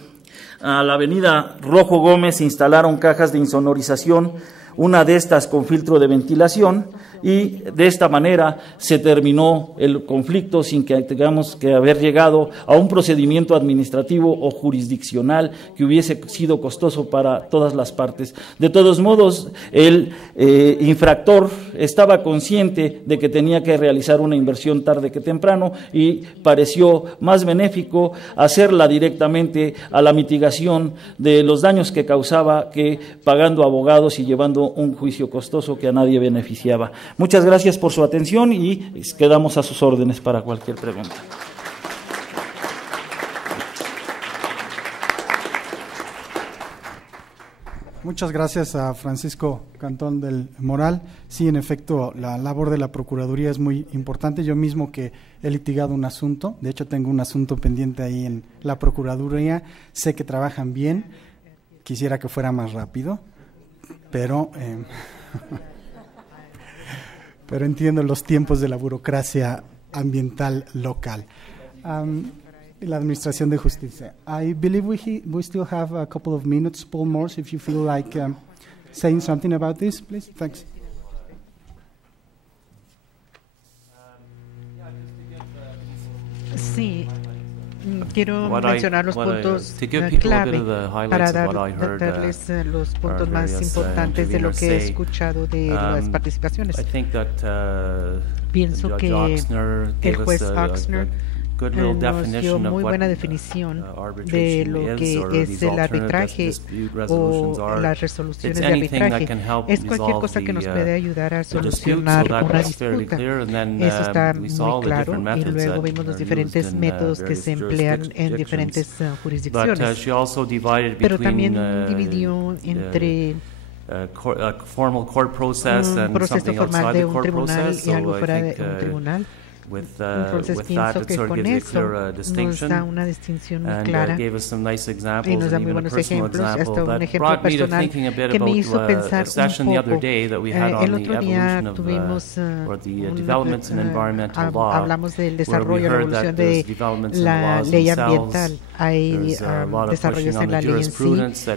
a la avenida Rojo Gómez se instalaron cajas de insonorización, una de estas con filtro de ventilación, y de esta manera se terminó el conflicto sin que tengamos que haber llegado a un procedimiento administrativo o jurisdiccional que hubiese sido costoso para todas las partes. De todos modos, el infractor estaba consciente de que tenía que realizar una inversión tarde que temprano y pareció más benéfico hacerla directamente a la mitigación de los daños que causaba que pagando abogados y llevando un juicio costoso que a nadie beneficiaba. Muchas gracias por su atención y quedamos a sus órdenes para cualquier pregunta. Muchas gracias a Francisco Cantón del Moral. Sí, en efecto, la labor de la Procuraduría es muy importante. Yo mismo que he litigado un asunto, de hecho tengo un asunto pendiente ahí en la Procuraduría, sé que trabajan bien, quisiera que fuera más rápido, pero entiendo los tiempos de la burocracia ambiental local. La Administración de Justicia. I believe we still have a couple of minutes, Paul Morse, if you feel like saying something about this, please. Thanks. Yeah, just Sí. Quiero mencionar los puntos clave para darles los puntos más importantes de lo que he escuchado de las participaciones. Pienso que el juez Oxner nos dio muy buena definición de lo que es el arbitraje o las resoluciones de arbitraje. Es cualquier cosa que nos puede ayudar a solucionar una disputa. Eso está muy claro. Y luego vimos los diferentes métodos que se emplean en diferentes jurisdicciones. Pero también dividió entre un proceso formal de un tribunal y algo fuera de un tribunal. Entonces pienso que con eso nos da una distinción muy clara y nos da muy buenos ejemplos, hasta un ejemplo personal que me hizo pensar un poco. El otro día tuvimos hablamos del desarrollo, la evolución de la ley ambiental. Hay desarrollos en la ley en sí, se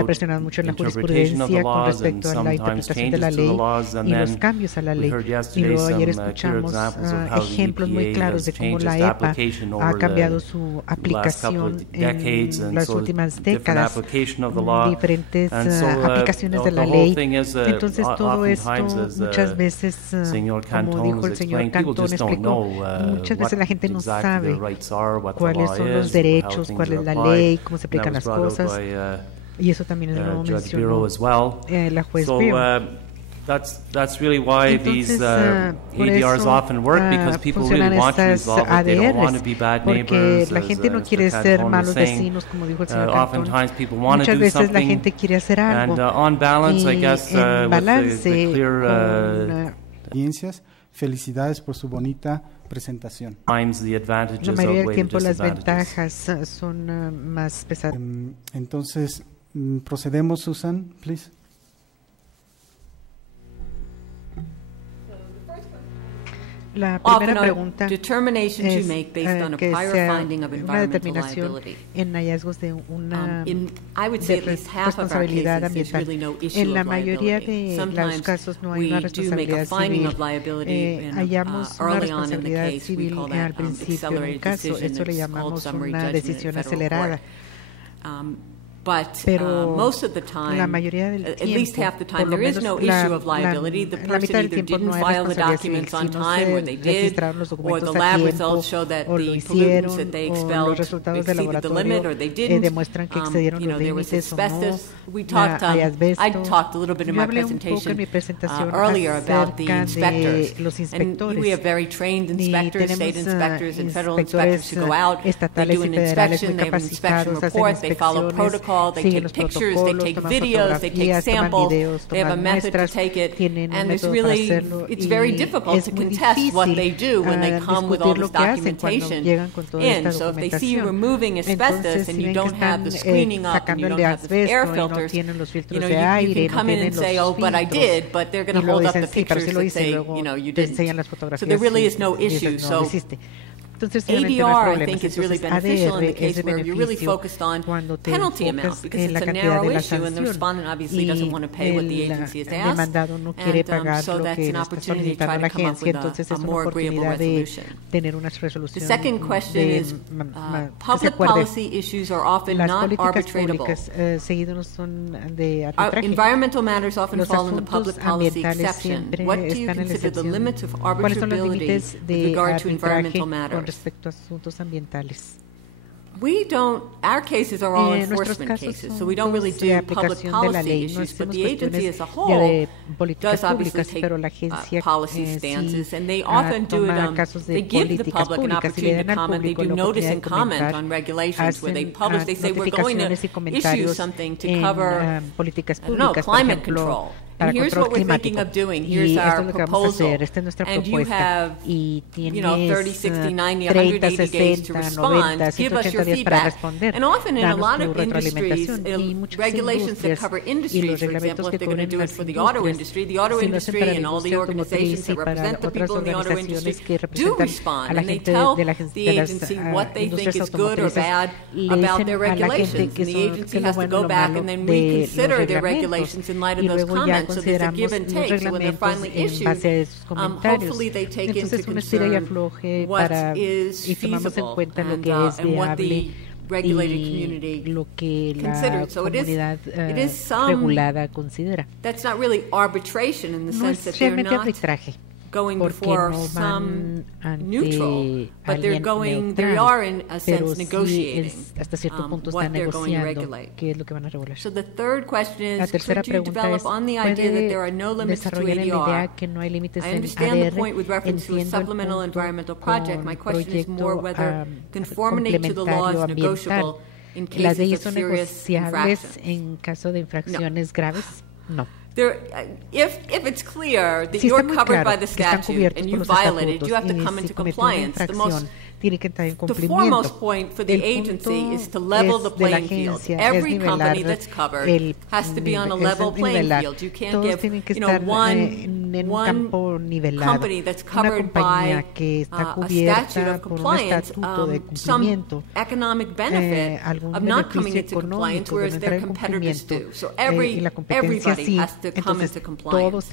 ha presionado mucho en la jurisprudencia con respecto a la interpretación de la ley y los cambios a la ley. Y luego ayer escuchamos ejemplos muy claros de cómo la EPA ha cambiado su aplicación en las últimas décadas, diferentes aplicaciones de la ley. Entonces todo esto muchas veces, como dijo el señor Cantón, explicó, muchas veces la gente no sabe cuáles son los derechos, cuál es la ley, cómo se aplican las cosas, y eso también lo mencionó la juez Brewer. That's really why these ADRs often work, because people really want to resolve it. They don't want to be bad neighbors. La gente no quiere ser malos vecinos, como dijo el señor Cantón. Oftentimes people want to Muchas do veces la something. gente quiere hacer algo. And on balance, I guess, with the clear experiencias, felicidades por su bonita presentación. times the advantages La mayoría del outweigh the tiempo las disadvantages. ventajas son más pesadas. Entonces, procedemos, Susan, please. La primera pregunta es determinations you make based on a que prior sea finding of una environmental determinación liability. en hallazgos de una I would say at least half of our responsabilidad cases, there's ambiental. really no issue En la of mayoría liability. de los Sometimes casos no hay we una do make a responsabilidad finding civil. of liability Hallamos una early on in the responsabilidad case. We civil call al that principio de un accelerated caso. decision. Eso le It's called llamamos summary una judgment in decisión federal acelerada. court. But Pero most of the time, la mayoría del at least tiempo, half the time, por lo there is menos no la- issue of liability. The la person mitad del either tiempo didn't no hay file the responsabilidad documents civil, on si no time, or se they did, registraron los or the documentos a lab tiempo, results show that o lo the hicieron, pollutants that they o expelled los resultados del exceeded the limit, or they laboratorio didn't. demuestran que excedieron los There was límites o no. asbestos. We talked, Hay I asbesto. talked a little bit in Yo my hablé un poco en presentation mi presentación earlier about the acerca de inspectors. los And inspectores. we have very trained Y inspectors, tenemos, state inspectors and federal inspectores, inspectors who go out. They estatales do y an federales inspection, muy they have an inspection capacitados, hacen report, they follow inspecciones, protocol, they siguen take los pictures, they protocolos, take toman videos, they take fotografías, toman samples, videos, they have a toman method to muestras, take it, tienen un and there's método para really, hacerlo, it's y very difficult es to muy contest what difícil, they do when they come with all discutir lo this que hacen cuando documentation llegan con toda in. esta So if they see you documentación. removing asbestos Entonces, and si you ven que don't have the están screening up and sacando you el don't de have the air asbesto y no filters, tienen los you filtros know, de aire, you can no come in tienen and los say, oh, but I filtros, did, but they're going y to luego hold up dicen, the sí, pero pictures sí lo that hice, y say, luego you know, you te didn't. enseñan las So fotografías there really y is no issue. dices, no lo So hiciste. Entonces, realmente no hay ADR, I problemas. think, is really Entonces, beneficial in the ADR es case de where you're really beneficio focused on cuando te penalty amount, enfocas because en la it's a cantidad narrow de la issue, and the sanción. respondent obviously doesn't want to pay what the agency has El asked. demandado no quiere pagar So lo that's que an le está opportunity to solicitando try la to come up agencia. with Entonces, a es una more agreeable oportunidad de resolution. tener una The resolución second question de, is, que se public acuerde. policy issues are often Las not políticas arbitratable. públicas seguido no son de arbitraje. Environmental matters often Los fall in the asuntos public policy ambientales exception. siempre What do you están en la consider the excepción. limits of ¿Cuáles son los arbitrability límites with de regard to arbitraje environmental con matters? respecto a asuntos ambientales? We don't, our cases are all Nuestros enforcement casos cases, son so we don't really todos de do public aplicación de la policy ley, no issues, but hacemos the agency cuestiones as a ya whole de políticas does obviously públicas, take pero la agencia policy sí stances, and they often do it, toma casos de they give the políticas public an públicas y le opportunity to dan al comment, they público do la notice oportunidad and de comment comentar, on regulations where they hacen publish, they say we're going to notificaciones y issue comentarios something to en cover, políticas I don't know, públicas, por climate ejemplo, control. para And here's control what we're thinking climático. of doing. Y Here's esto our es lo que vamos a proposal. hacer, esta es nuestra And you propuesta. have, Y tienes 30, 60, 90, 30, 180 days to 60, respond, 90, give us your 180 días para feedback. responder. And often in a Danos lot tu of industries, retroalimentación. Y muchas regulations that industrias cover y industries, los for example, reglamentos if que they're going to cubren do it las for the auto industrias, industry, the auto si lo hacen para industry la and all the industria organizations automotriz y that para represent the otras people in the auto industry organizaciones que do representan respond, a la and they gente tell de the las agency what they think industrias is good or automotrices, bad le about dicen their a la gente regulations. que And the son agency que lo has to bueno go lo back malo and then de los reconsider their reglamentos regulations in light of y those luego ya consideramos los reglamentos en base a esos comentarios. Entonces uno estira y afloje y tomamos en cuenta lo que es viable y lo que la comunidad regulada considera. No es realmente arbitraje, porque no van ante alguien neutral, pero sí hasta cierto punto están negociando qué es lo que van a regular. La tercera pregunta es, ¿puede desarrollar en la idea que no hay límites en ADR? Entiendo el punto con proyecto complementario ambiental. ¿Las leyes son negociables en caso de infracciones graves? No. If it's clear that you're covered by the statute and you violate it, you have to come into compliance. The foremost point for the agency is to level the playing field. Every company that's covered has to be on a level playing field. You can't give, one company that's covered by a statute of compliance some economic benefit of not coming into compliance, whereas their competitors do. So everybody has to come into compliance.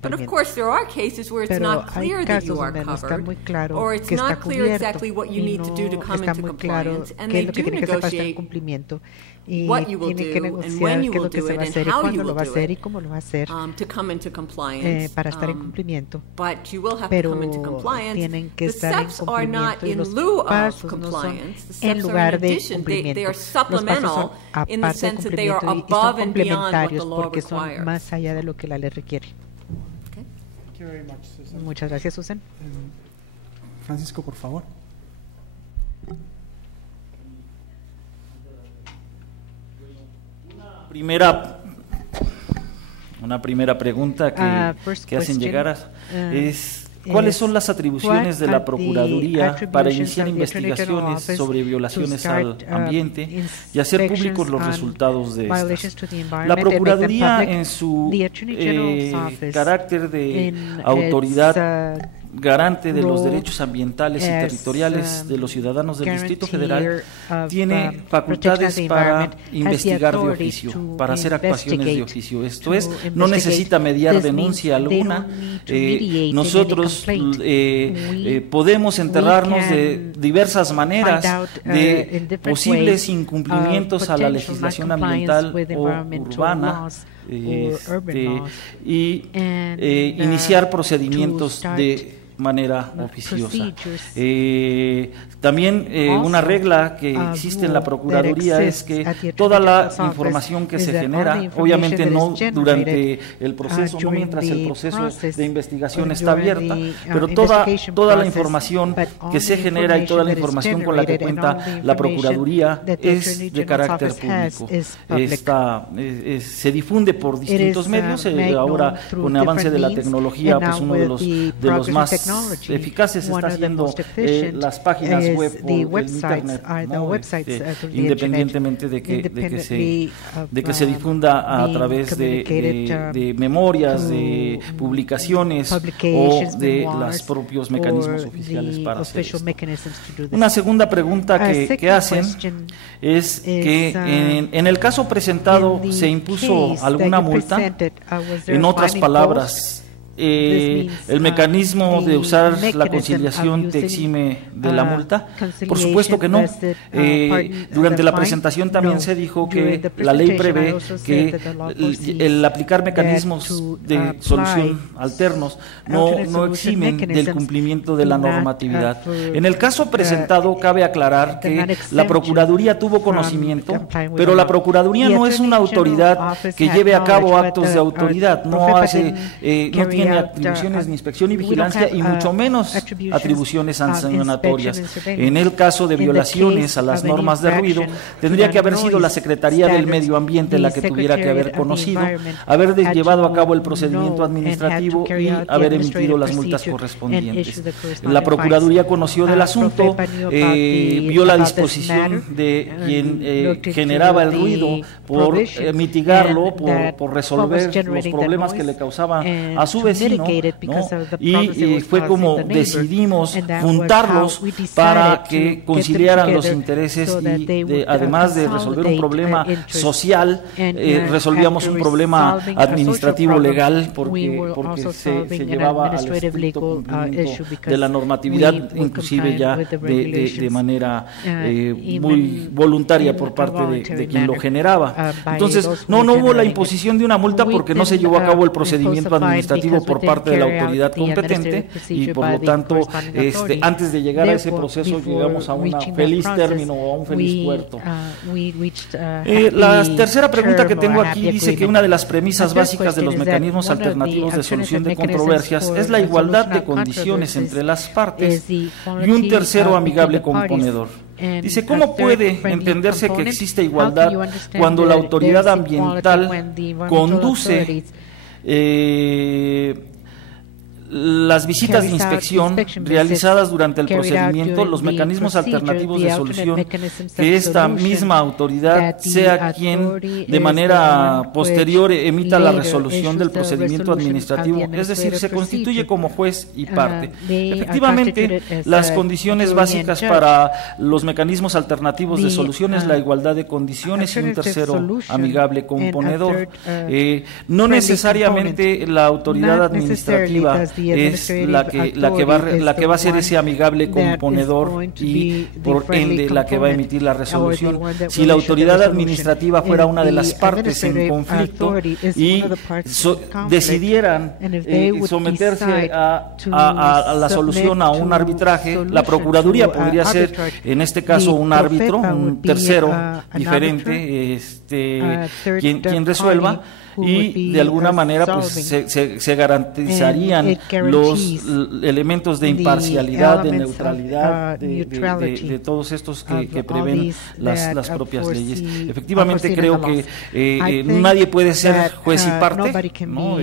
But of course, there are cases where it's not clear that you are covered, or it's not clear exactly what you need to do to come into compliance, and they do negotiate what you will do and when you will do it and how you will do it to come into compliance. Para estar en cumplimiento. But you will have to come into compliance. The steps are not in lieu of compliance. The steps are in addition. They are supplemental in the sense that they are above and beyond what the law requires. Más allá de lo que la ley requiere. Okay. Thank you very much, Susan. Muchas gracias, Susan. Francisco, por favor. Una primera pregunta que hacen llegar es ¿cuáles son las atribuciones de la Procuraduría para iniciar investigaciones sobre violaciones al ambiente y hacer públicos los resultados de estas? La Procuraduría, en su carácter de autoridad garante de los derechos ambientales y territoriales de los ciudadanos del Distrito Federal, tiene facultades para investigar de oficio, para hacer actuaciones de oficio. Esto es, no necesita mediar denuncia alguna. Nosotros podemos enterarnos de diversas maneras de posibles incumplimientos a la legislación ambiental o urbana, y iniciar procedimientos de manera oficiosa. También una regla que existe en la Procuraduría es que toda la información que se genera, obviamente no durante el proceso, no mientras el proceso de investigación está abierta, pero toda la información que se genera y toda la información con la que cuenta la Procuraduría es de carácter público. Se difunde por distintos medios. Ahora, con el avance de la tecnología, pues uno de los más eficaces está siendo las páginas web o el internet, ¿no? Independientemente de que se difunda a través de memorias, de publicaciones o de los propios mecanismos oficiales para hacer esto. Una segunda pregunta que hacen es que en el caso presentado se impuso alguna multa. En otras palabras, el mecanismo de usar la conciliación te exime de la multa. Por supuesto que no. Durante la presentación también se dijo que la ley prevé que el aplicar mecanismos de solución alternos no eximen del cumplimiento de la normatividad. En el caso presentado cabe aclarar que la Procuraduría tuvo conocimiento, pero la Procuraduría no es una autoridad que lleve a cabo actos de autoridad, no tiene atribuciones de inspección y vigilancia y mucho menos atribuciones sancionatorias. En el caso de violaciones a las normas de ruido, tendría que haber sido la Secretaría del Medio Ambiente la que tuviera que haber conocido, haber llevado a cabo el procedimiento administrativo y haber emitido las multas correspondientes. La Procuraduría conoció del asunto, vio la disposición de quien generaba el ruido por mitigarlo, por resolver los problemas que le causaban a su vecino, vecino, ¿no? Y fue como decidimos juntarlos para que conciliaran los intereses y además de resolver un problema social, resolvíamos un problema administrativo legal porque se llevaba al estricto cumplimiento de la normatividad, inclusive ya de manera muy voluntaria por parte de quien lo generaba. Entonces, no hubo la imposición de una multa porque no se llevó a cabo el procedimiento administrativo por parte de la autoridad competente y por lo tanto, antes de llegar a ese proceso llegamos a un feliz término o a un feliz puerto. La tercera pregunta que tengo aquí dice que una de las premisas básicas de los mecanismos alternativos de solución de controversias es la igualdad de condiciones entre las partes y un tercero amigable componedor. Dice, ¿cómo puede entenderse que existe igualdad cuando la autoridad ambiental conduce las visitas de inspección realizadas durante el procedimiento, los mecanismos alternativos de solución, que esta misma autoridad sea quien de manera posterior emita la resolución del procedimiento administrativo, es decir, se constituye como juez y parte? Efectivamente, las condiciones básicas para los mecanismos alternativos de solución es la igualdad de condiciones y un tercero amigable componedor. No necesariamente la autoridad administrativa es la que va a ser ese amigable componedor y por ende la que va a emitir la resolución. Si la autoridad administrativa fuera una de las partes en conflicto y decidieran someterse a la solución a un arbitraje, la Procuraduría podría ser en este caso un árbitro, un tercero diferente, quien resuelva, y de alguna manera pues se garantizarían los elementos de imparcialidad, de neutralidad, de todos estos que prevén las propias leyes. Efectivamente creo que nadie puede ser juez y parte, ¿no?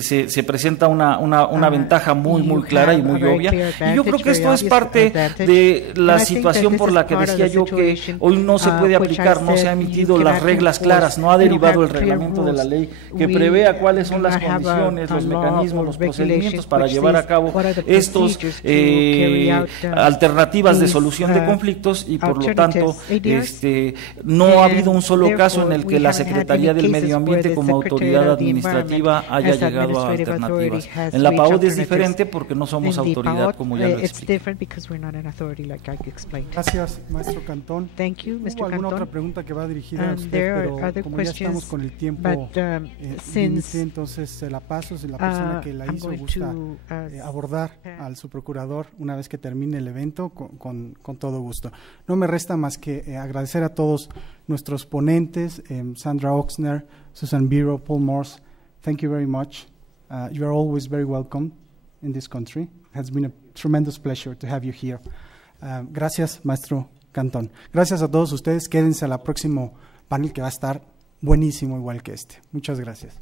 Se presenta una ventaja muy clara y muy obvia, y yo creo que esto es parte de la situación por la que decía yo que hoy no se puede aplicar, no se han emitido las reglas claras, no ha derivado el reglamento de la ley que prevea cuáles son las condiciones, los mecanismos, los procedimientos para llevar a cabo estos alternativas de solución de conflictos, y por lo tanto no ha habido un solo caso en el que la Secretaría del Medio Ambiente como autoridad administrativa haya llegado a alternativas. En la PAOD es diferente porque no somos autoridad, como ya lo expliqué. Gracias, maestro Cantón. ¿Hubo alguna otra pregunta que va dirigida a usted? Pero como ya estamos con el tiempo límite, entonces se la paso. Si la persona que la hizo gusta abordar al subprocurador una vez que termine el evento, con todo gusto. No me resta más que agradecer a todos nuestros ponentes, Sandra Oxner, Susan Biro, Paul Morse. Thank you very much. You are always very welcome in this country. It has been a tremendous pleasure to have you here. Gracias, maestro Cantón. Gracias a todos ustedes. Quédense al próximo panel que va a estar buenísimo igual que este. Muchas gracias.